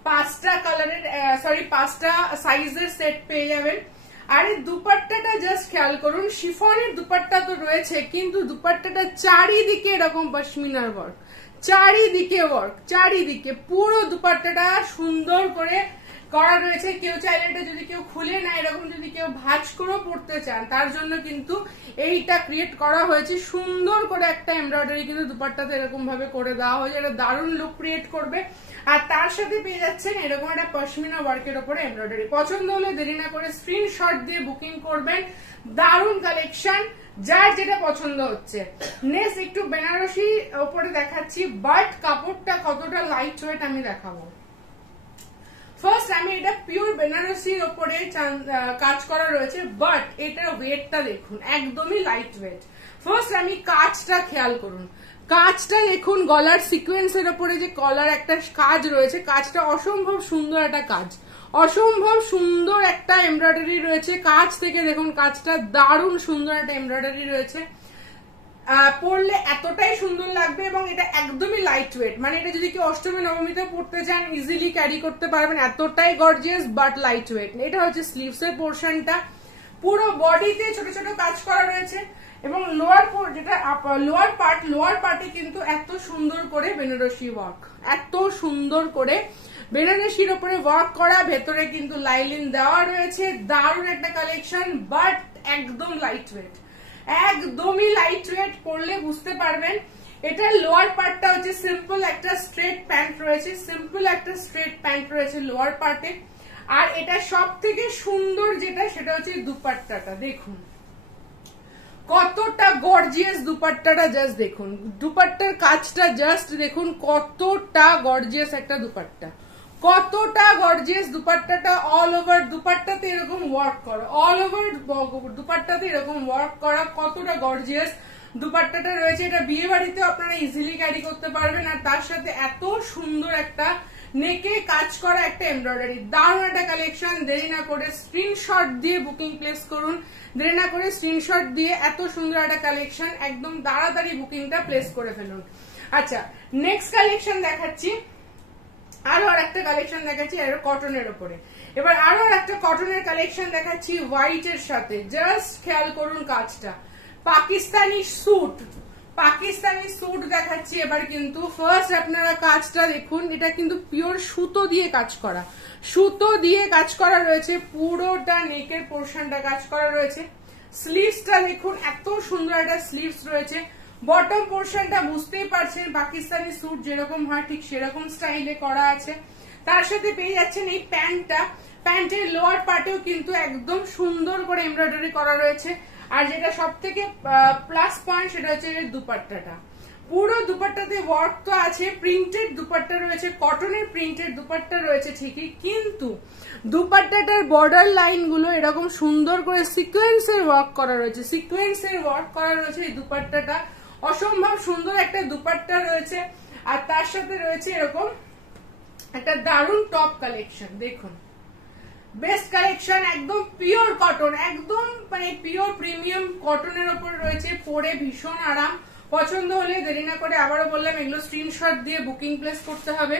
5টা কালারের, সরি 5টা সাইজের সেট পেয়ে যাবেন। আর এই দুপাট্টাটা জাস্ট খেয়াল করুন, শিফনের দুপাট্টা তো রয়েছে, কিন্তু দুপাট্টাটা চারিদিকে এরকম পশমিনার ওয়ার্ক, চারিদিকে ওয়ার্ক, চারিদিকে পুরো দুপাট্টাটা সুন্দর করে করা রয়েছে। কেউ চাইলে এটা যদি কেউ খুলে না, এরকম যদি কেউ ভাঁজ করেও পড়তে চান, তার জন্য কিন্তু এইটা ক্রিয়েট করা হয়েছে। সুন্দর করে একটা এমব্রয়ডারি কিন্তু দুপাট্টাতে এরকম ভাবে করে দেওয়া হয়েছে, এটা দারুণ লুক ক্রিয়েট করবে। আর তার সাথে পেয়ে যাচ্ছেন এরকম একটা পশমিনা ওয়ার্কের উপরে এমব্রয়ডারি। পছন্দ হলে দেরি না করে স্ক্রিনশট দিয়ে বুকিং করবেন, দারুণ কালেকশন, যার যেটা পছন্দ হচ্ছে। নেক্সট একটু বেনারসি উপরে দেখাচ্ছি, বাট কাপড়টা কতটা লাইট ওয়েট আমি দেখাবো। ফার্স্ট আমি এটা পিওর বেনারসির উপরে কাজ করা রয়েছে, বাট এটার ওয়েটটা দেখুন একদমই লাইট ওয়েট। ফার্স্ট আমি কাজটা খেয়াল করুন, কাজটা দেখুন, গলার সিকোয়েন্সের উপরে যে কলার একটা কাজ রয়েছে, কাজটা অসম্ভব সুন্দর একটা কাজ, অসম্ভব সুন্দর একটা এমব্রয়ডারি রয়েছে। কাজ থেকে দেখুন কাজটা দারুণ সুন্দর একটা এমব্রয়ডারি রয়েছে, পরলে এতটাই সুন্দর লাগবে। এবং এটা একদমই লাইট ওয়েট, মানে এটা যদি কেউ অষ্টমী নবমীতে পড়তে চান ইজিলি ক্যারি করতে পারবেন, এতটাই গর্জিয়াস বাট লাইট ওয়েট। এটা হচ্ছে স্লিভস এর পোর্শনটা, পুরো বডিতে ছোট ছোট কাজ করা রয়েছে। এবং লোয়ার যেটা লোয়ার পার্টে কিন্তু এত সুন্দর করে বেনারসি ওয়ার্ক, এত সুন্দর করে বেনারসির উপরে ওয়ার্ক করা, ভেতরে কিন্তু লাইলিন দেওয়া রয়েছে, দারুণ একটা কালেকশন, বাট একদম লাইট ওয়েট, একদমই লাইট ওয়েট। পরলে বুঝতে পারবেন। এটার লোয়ার পার্টটা হচ্ছে সিম্পল একটা স্ট্রেট প্যান্ট রয়েছে, সিম্পল একটা স্ট্রেট প্যান্ট রয়েছে লোয়ার পার্টে। আর এটা সব থেকে সুন্দর যেটা, সেটা হচ্ছে দুপাট্টাটা, দেখুন কতটা গর্জিয়াস দুপাট্টাটা, জাস্ট দেখুন দুপাট্টার কাজটা, জাস্ট দেখুন কতটা গর্জিয়াস একটা দুপাট্টা, কতটা গর্জিয়াস দুপাট্টাটা। অল ওভার দুপাট্টাতে এরকম ওয়ার্ক করা, অল ওভার দুপাট্টাতে এরকম ওয়ার্ক করা, কতটা গর্জিয়াস দুপাট্টাটা রয়েছে। এটা বিয়ে বাড়িতে আপনারা ইজিলি ক্যারি করতে পারবেন। আর তার সাথে এত সুন্দর একটা নেকে কাজ করা একটা এমব্রয়ডারি, দারুণ একটা কালেকশন। দেরি না করে স্ক্রিনশট দিয়ে বুকিং প্লেস করুন, দেরি না করে স্ক্রিনশট দিয়ে এত সুন্দর একটা কালেকশন একদম তাড়াতাড়ি বুকিংটা প্লেস করে ফেলুন। আচ্ছা নেক্সট কালেকশন দেখাচ্ছি, আরো আর একটা কালেকশন দেখাচ্ছি কটনের উপরে। এবার আরো একটা কটনের কালেকশন দেখাচ্ছি হোয়াইট এর সাথে, জাস্ট খেয়াল করুন কাজটা, পাকিস্তানি স্যুট, পাকিস্তানি স্যুট দেখাচ্ছি এবার। কিন্তু ফার্স্ট আপনারা কাজটা দেখুন, এটা কিন্তু পিওর সুতো দিয়ে কাজ করা, সুতো দিয়ে কাজ করা রয়েছে, পুরোটা নেকের পোর্শনটা কাজ করা রয়েছে। স্লিভসটা দেখুন এত সুন্দর একটা স্লিভস রয়েছে, বটম পোর্শনটা বুঝতেই পারছেন পাকিস্তানি স্যুট যেরকম হয় ঠিক সেরকম স্টাইলে করা আছে। তার সাথে পেয়ে যাচ্ছেন এই প্যান্টটা, প্যান্টের লোয়ার পার্টেও কিন্তু একদম সুন্দর করে এমব্রয়ডারি করা রয়েছে। আর যেটা সব থেকে প্লাস পয়েন্ট সেটা হচ্ছে দুপাট্টাটা, পুরো দুপাট্টাতে ওয়ার্ক তো আছে, প্রিন্টেড দুপাট্টা রয়েছে, কটনের প্রিন্টেড দুপাট্টা রয়েছে ঠিকই, কিন্তু দুপাট্টাটার বর্ডার লাইন গুলো এরকম সুন্দর করে সিকোয়েন্সের ওয়ার্ক করা রয়েছে, সিকোয়েন্সের ওয়ার্ক করা রয়েছে। এই দুপাট্টাটা অসম্ভব সুন্দর একটা দুপাট্টা রয়েছে, আর তার সাথে রয়েছে এরকম একটা দারুণ টপ কালেকশন। দেখুন বেস্ট কালেকশন, একদম পিওর কটন, একদম মানে পিওর প্রিমিয়াম কটনের ওপর রয়েছে, পরে ভীষণ আরাম। পছন্দ হলে দেরি না করে আবারও বললাম এগুলো স্ক্রিনশট দিয়ে বুকিং প্লেস করতে হবে।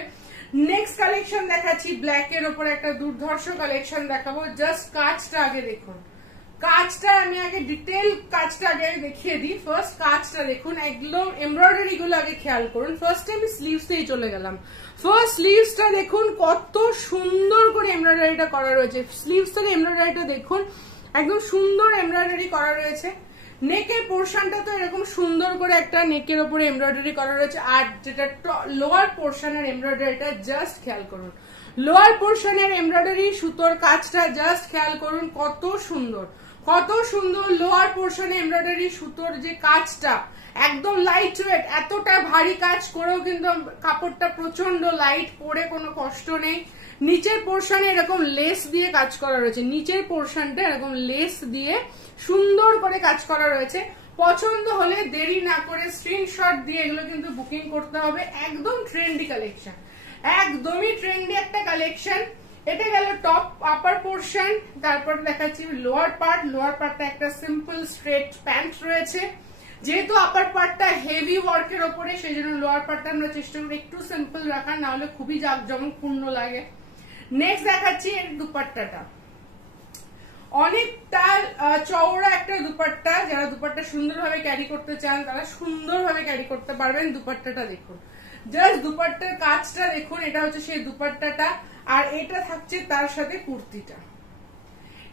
নেক্সট কালেকশন দেখাচ্ছি, ব্ল্যাক এর ওপর একটা দুর্ধর্ষ কালেকশন দেখাবো। জাস্ট কাজটা আগে দেখুন, কাজটা আমি আগে ডিটেল কাজটা আগে দেখিয়ে দিই। ফার্স্ট কাজটা দেখুন, একদম এমব্রয়ডারি গুলো আগে খেয়াল করুন। ফার্স্ট আমি স্লিভস এই চলে গেলাম। ফার্স্ট স্লিভসটা দেখুন কত সুন্দর করে এমব্রয়ডারিটা করা রয়েছে। স্লিভস থেকে এমব্রয়ডারিটা দেখুন, একদম সুন্দর এমব্রয়ডারি করা রয়েছে। নেকের পোর্শনটা তো এরকম সুন্দর করে একটা নেকের উপরে এমব্রয়ডারি করা রয়েছে, আর যেটা লোয়ার পোর্শনের এমব্রয়ডারিটা জাস্ট খেয়াল করুন। লোয়ার পোর্শনের এমব্রয়ডারি সুতোর কাজটা জাস্ট খেয়াল করুন, কত সুন্দর, কত সুন্দর লোয়ার পোর্শনে এমব্রয়ডারি সুতোর যে কাজটা, একদম লাইট ওয়েট। এতটা ভারী কাজ করেও কিন্তু কাপড়টা প্রচন্ড লাইট, পরে কোনো কষ্ট নেই। নিচের পোর্শনে এরকম লেস দিয়ে কাজ করা রয়েছে, নিচের পোর্শনটা এরকম লেস দিয়ে সুন্দর করে কাজ করা রয়েছে। পছন্দ হলে দেরি না করে স্ক্রিনশট দিয়ে এগুলো কিন্তু বুকিং করতে হবে। একদম ট্রেন্ডি কালেকশন, একদমই ট্রেন্ডি একটা কালেকশন। এটা গেল টপ আপার পোর্শন, তারপর দেখাচ্ছি লোয়ার পার্ট। লোয়ার পার্টটা একটা সিম্পল স্ট্রেট প্যান্ট রয়েছে। যেহেতু আপার পার্টটা হেভি ওয়ার্কের ওপরে, সেই জন্য লোয়ার পার্টটা আমরা চেষ্টা করি একটু সিম্পল রাখার, না হলে খুবই জাঁকজমকপূর্ণ লাগে। নেক্সট দেখাচ্ছি এর দুপাট্টাটা, অনেকটা চওড়া একটা দুপাট্টা। যারা দুপাট্টা সুন্দরভাবে ক্যারি করতে চান তারা সুন্দরভাবে ক্যারি করতে পারবেন। দুপাট্টাটা দেখুন, জাস্ট দুপাট্টার কাজটা দেখুন, এটা হচ্ছে সেই দুপাট্টাটা। আর এটা থাকছে তার সাথে কুর্তিটা,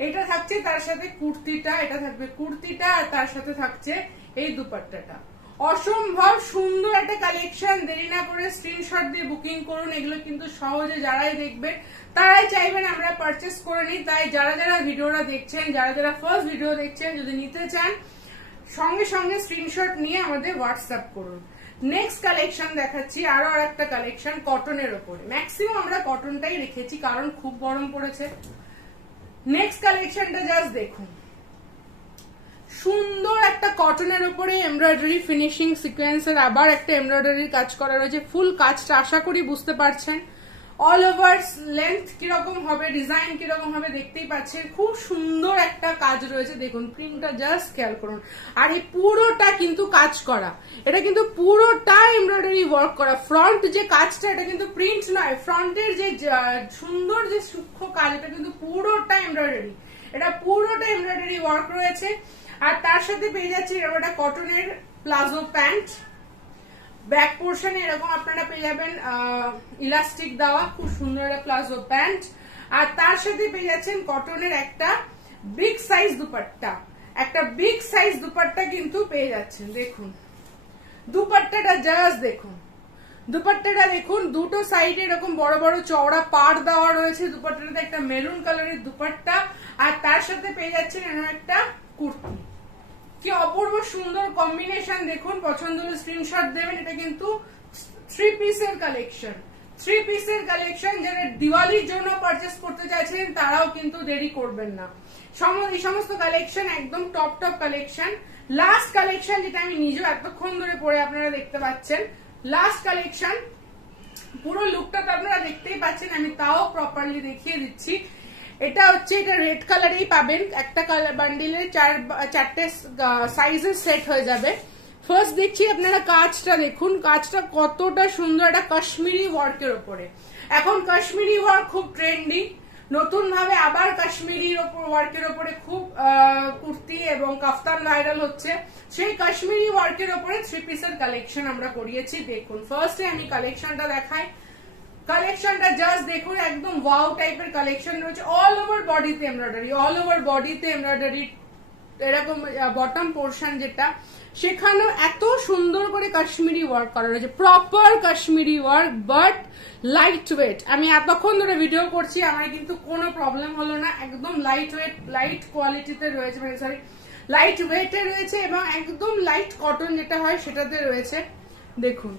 এটা থাকছে তার সাথে কুর্তিটা, এটা থাকবে কুর্তিটা, আর তার সাথে থাকছে এই দুপাট্টাটা। অসম্ভব সুন্দর একটা কালেকশন। দেরি না করে স্ক্রিনশট দিয়ে বুকিং করুন। এগুলো কিন্তু সহজে যারাই দেখবেন তারাই চাইবেন আমরা পারচেস করে নিই। তাই যারা যারা ভিডিওটা দেখছেন, যারা যারা ফার্স্ট ভিডিও দেখছেন, যদি নিতে চান সঙ্গে সঙ্গে স্ক্রিনশট নিয়ে আমাদের হোয়াটসঅ্যাপ করুন। নেক্সট কালেকশন দেখাচ্ছি, আরো একটা কালেকশন কটনের ওপরে। ম্যাক্সিমাম আমরা কটনটাই রেখেছি কারণ খুব গরম পড়েছে। নেক্সট কালেকশনটা জাস্ট দেখুন, সুন্দর একটা কটনের উপরে এমব্রয়ডারি ফিনিশিং সিকোয়েন্সের আবার একটা এমব্রয়ডারির কাজ করা রয়েছে। ফুল কাজটা আশা করি বুঝতে পারছেন। অল ওভার লেন্থ কিরকম হবে, ডিজাইন কিরকম হবে দেখতেই পাচ্ছেন। খুব সুন্দর একটা কাজ রয়েছে, দেখুন প্রিন্টটা জাস্ট খেয়াল করুন। আর এই পুরোটা কিন্তু কাজ করা, এটা কিন্তু পুরোটা এমব্রয়ডারি ওয়ার্ক করা। ফ্রন্ট যে কাজটা এটা কিন্তু প্রিন্ট নয়, ফ্রন্টের যে সুন্দর যে সূক্ষ্ম কাজ এটা কিন্তু পুরোটা এমব্রয়ডারি, এটা পুরোটা এমব্রয়ডারি ওয়ার্ক রয়েছে। আর তার সাথে পেয়ে যাচ্ছি এরকম একটা কটনের প্লাজো প্যান্ট। ব্যাক পোর্শনে এরকম আপনারা পেয়ে যাবেন ইলাস্টিক দেওয়া, খুব সুন্দর একটা প্লাজো প্যান্ট। আর তার সাথে পেয়ে যাচ্ছেন কটনের একটা বিগ সাইজ দুপাট্টা, একটা বিগ সাইজ দুপাট্টা কিন্তু পেয়ে যাচ্ছেন। দেখুন দুপাট্টাটা জাস্ট দেখুন, দুপাট্টাটা দেখুন, দুটো সাইডে এরকম বড় বড় চওড়া পাড় দেওয়া রয়েছে। দুপাট্টাটাতে একটা মেরুন কালারের দুপাট্টা, আর তার সাথে পেয়ে যাচ্ছেন এরকম একটা কুর্তি। কি অপূর্ব সুন্দর কম্বিনেশন দেখুন। পছন্দ হলে স্ক্রিনশট দেবেন। এটা কিন্তু 3 পিসের কালেকশন, 3 পিসের কালেকশন। যারা দিওয়ালির জন্য পারচেস করতে চাইছেন তারাও কিন্তু দেরি করবেন না। এই সমস্ত কালেকশন একদম top top collection. Last collection যেটা আমি নিজেও এতক্ষণ ধরে পরে আপনারা দেখতে পাচ্ছেন, লাস্ট কালেকশন। পুরো লুকটা তো আপনারা দেখতেই পাচ্ছেন, আমি তাও প্রপারলি দেখিয়ে দিচ্ছি। এটা হচ্ছে, এটা রেড কালারেই পাবেন। একটা কালার বান্ডিলের 4টে সাইজের সেট হয়ে যাবে। ফার্স্ট দেখছি আপনারা কাজটা দেখুন, কাজটা কতটা সুন্দর। এটা কাশ্মীরি ওয়ার্কের ওপরে, এখন কাশ্মীরি ওয়ার্ক খুব ট্রেন্ডি। নতুন ভাবে আবার কাশ্মীরির ওপর ওয়ার্কের ওপরে খুব কুর্তি এবং কাফতান ভাইরাল হচ্ছে। সেই কাশ্মীরি ওয়ার্কের ওপরে 3 পিসের কালেকশন আমরা করিয়েছি। দেখুন ফার্স্টে আমি কালেকশনটা দেখাই। কালেকশনটা জাস্ট দেখুন, একদম ওয়াও টাইপের কালেকশন রয়েছে। অল ওভার বডিতে এমব্রয়ডারি, অল ওভার বডিতে এমব্রয়ডারি। এরকম বটম পোর্শন যেটা, সেখানেও এত সুন্দর করে কাশ্মীরি ওয়ার্ক করা রয়েছে, proper Kashmiri work, but light weight. আমি এতক্ষণ ধরে ভিডিও করছি, আমার কিন্তু কোনো প্রবলেম হলো না। একদম লাইট ওয়েট, লাইট কোয়ালিটিতে রয়েছে, মানে সরি লাইট ওয়েটে রয়েছে, এবং একদম লাইট কটন যেটা হয় সেটাতে রয়েছে। দেখুন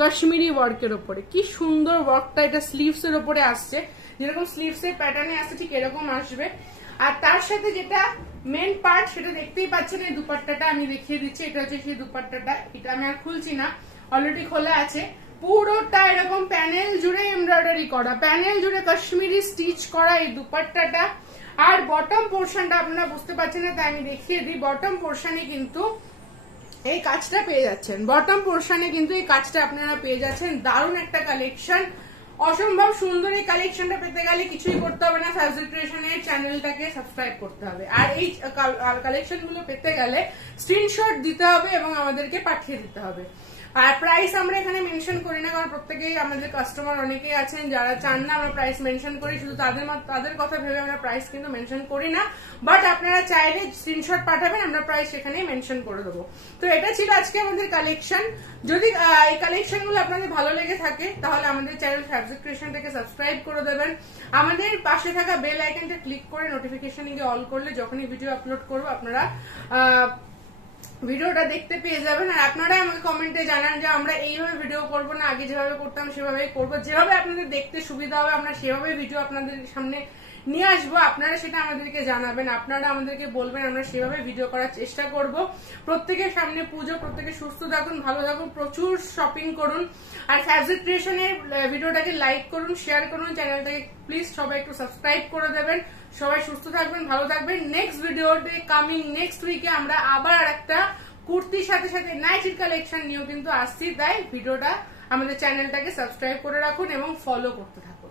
কাশ্মীরি ওয়ার্কের উপরে কি সুন্দর ওয়ার্কটা, এটা স্লিভস এর উপরে আসছে, যেরকম স্লিভস এর প্যাটার্নে আসছে ঠিক এরকম আসবে। আর তার সাথে যেটা মেন পার্ট সেটা দেখতেই পাচ্ছেন, এই দুপাট্টাটা আমি দেখিয়ে দিচ্ছি, এটা হচ্ছে সেই দুপাট্টাটা, এটা আমি আর খুলছি না, অলরেডি খোলা আছে। পুরোটা এরকম প্যানেল জুড়ে এমব্রয়ডারি করা, প্যানেল জুড়ে কাশ্মীরি স্টিচ করা এই দুপাট্টাটা। আর বটম পোর্শনটা আপনারা বুঝতে পারছেন না, তাই আমি দেখিয়ে দিই। বটম পোর্শনে কিন্তু এই কাজটা পেয়ে যাচ্ছেন, বটম পোর্শনে কিন্তু এই কাজটা আপনারা পেয়ে যাচ্ছেন। দারুণ একটা কালেকশন, অসম্ভব সুন্দর। এই কালেকশনটা পেতে গেলে কিছুই করতে হবে না, ফ্যাব্রিক ক্রিয়েশনের চ্যানেলটাকে সাবস্ক্রাইব করতে হবে। আর এই কালেকশন গুলো পেতে গেলে স্ক্রিনশট দিতে হবে এবং আমাদেরকে পাঠিয়ে দিতে হবে। আর প্রাইস আমরা এখানে মেনশন করি না, কারণ প্রত্যেকেই আমাদের কাস্টমার অনেকেই আছেন যারা চান না আমরা প্রাইস মেনশন করি, শুধু তাদের কথা ভেবে আমরা প্রাইস কিন্তু মেনশন করি না। বাট আপনারা চাইলে স্ক্রিনশট পাঠাবেন, আমরা প্রাইস সেখানে মেনশন করে দেবো। তো এটা ছিল আজকে আমাদের কালেকশন। যদি এই কালেকশন গুলো আপনাদের ভালো লেগে থাকে তাহলে আমাদের চ্যানেল ফ্যাব্রিক ক্রিয়েশনটাকে সাবস্ক্রাইব করে দেবেন। আমাদের পাশে থাকা বেল আইকনটা ক্লিক করে নোটিফিকেশন অল করলে যখনই ভিডিও আপলোড করবো আপনারা ভিডিওটা দেখতে পেয়ে যাবেন। আর আপনারা আমাকে কমেন্টে জানান যে আমরা এইভাবে ভিডিও করব না, আগে যেভাবে করতাম সেভাবেই করবো, যেভাবে আপনাদের দেখতে সুবিধা হবে আমরা সেভাবে ভিডিও আপনাদের সামনে নিয়ে আসবো। আপনারা সেটা আমাদেরকে জানাবেন, আপনারা আমাদেরকে বলবেন, আমরা সেভাবে ভিডিও করার চেষ্টা করব। প্রত্যেকের সামনে পুজো, প্রত্যেকে সুস্থ থাকুন, ভালো থাকুন, প্রচুর শপিং করুন। আর ফ্যাব্রিক ক্রিয়েশনের ভিডিওটাকে লাইক করুন, শেয়ার করুন, চ্যানেলটাকে প্লিজ সবাই একটু সাবস্ক্রাইব করে দেবেন। সবাই সুস্থ থাকবেন, ভালো থাকবেন। নেক্সট ভিডিওতে কামিং নেক্সট উইকে আমরা আবার একটা কুর্তির সাথে সাথে নাইটির কালেকশন নিয়েও কিন্তু আসছি, তাই ভিডিওটা আমাদের চ্যানেলটাকে সাবস্ক্রাইব করে রাখুন এবং ফলো করতে থাকুন।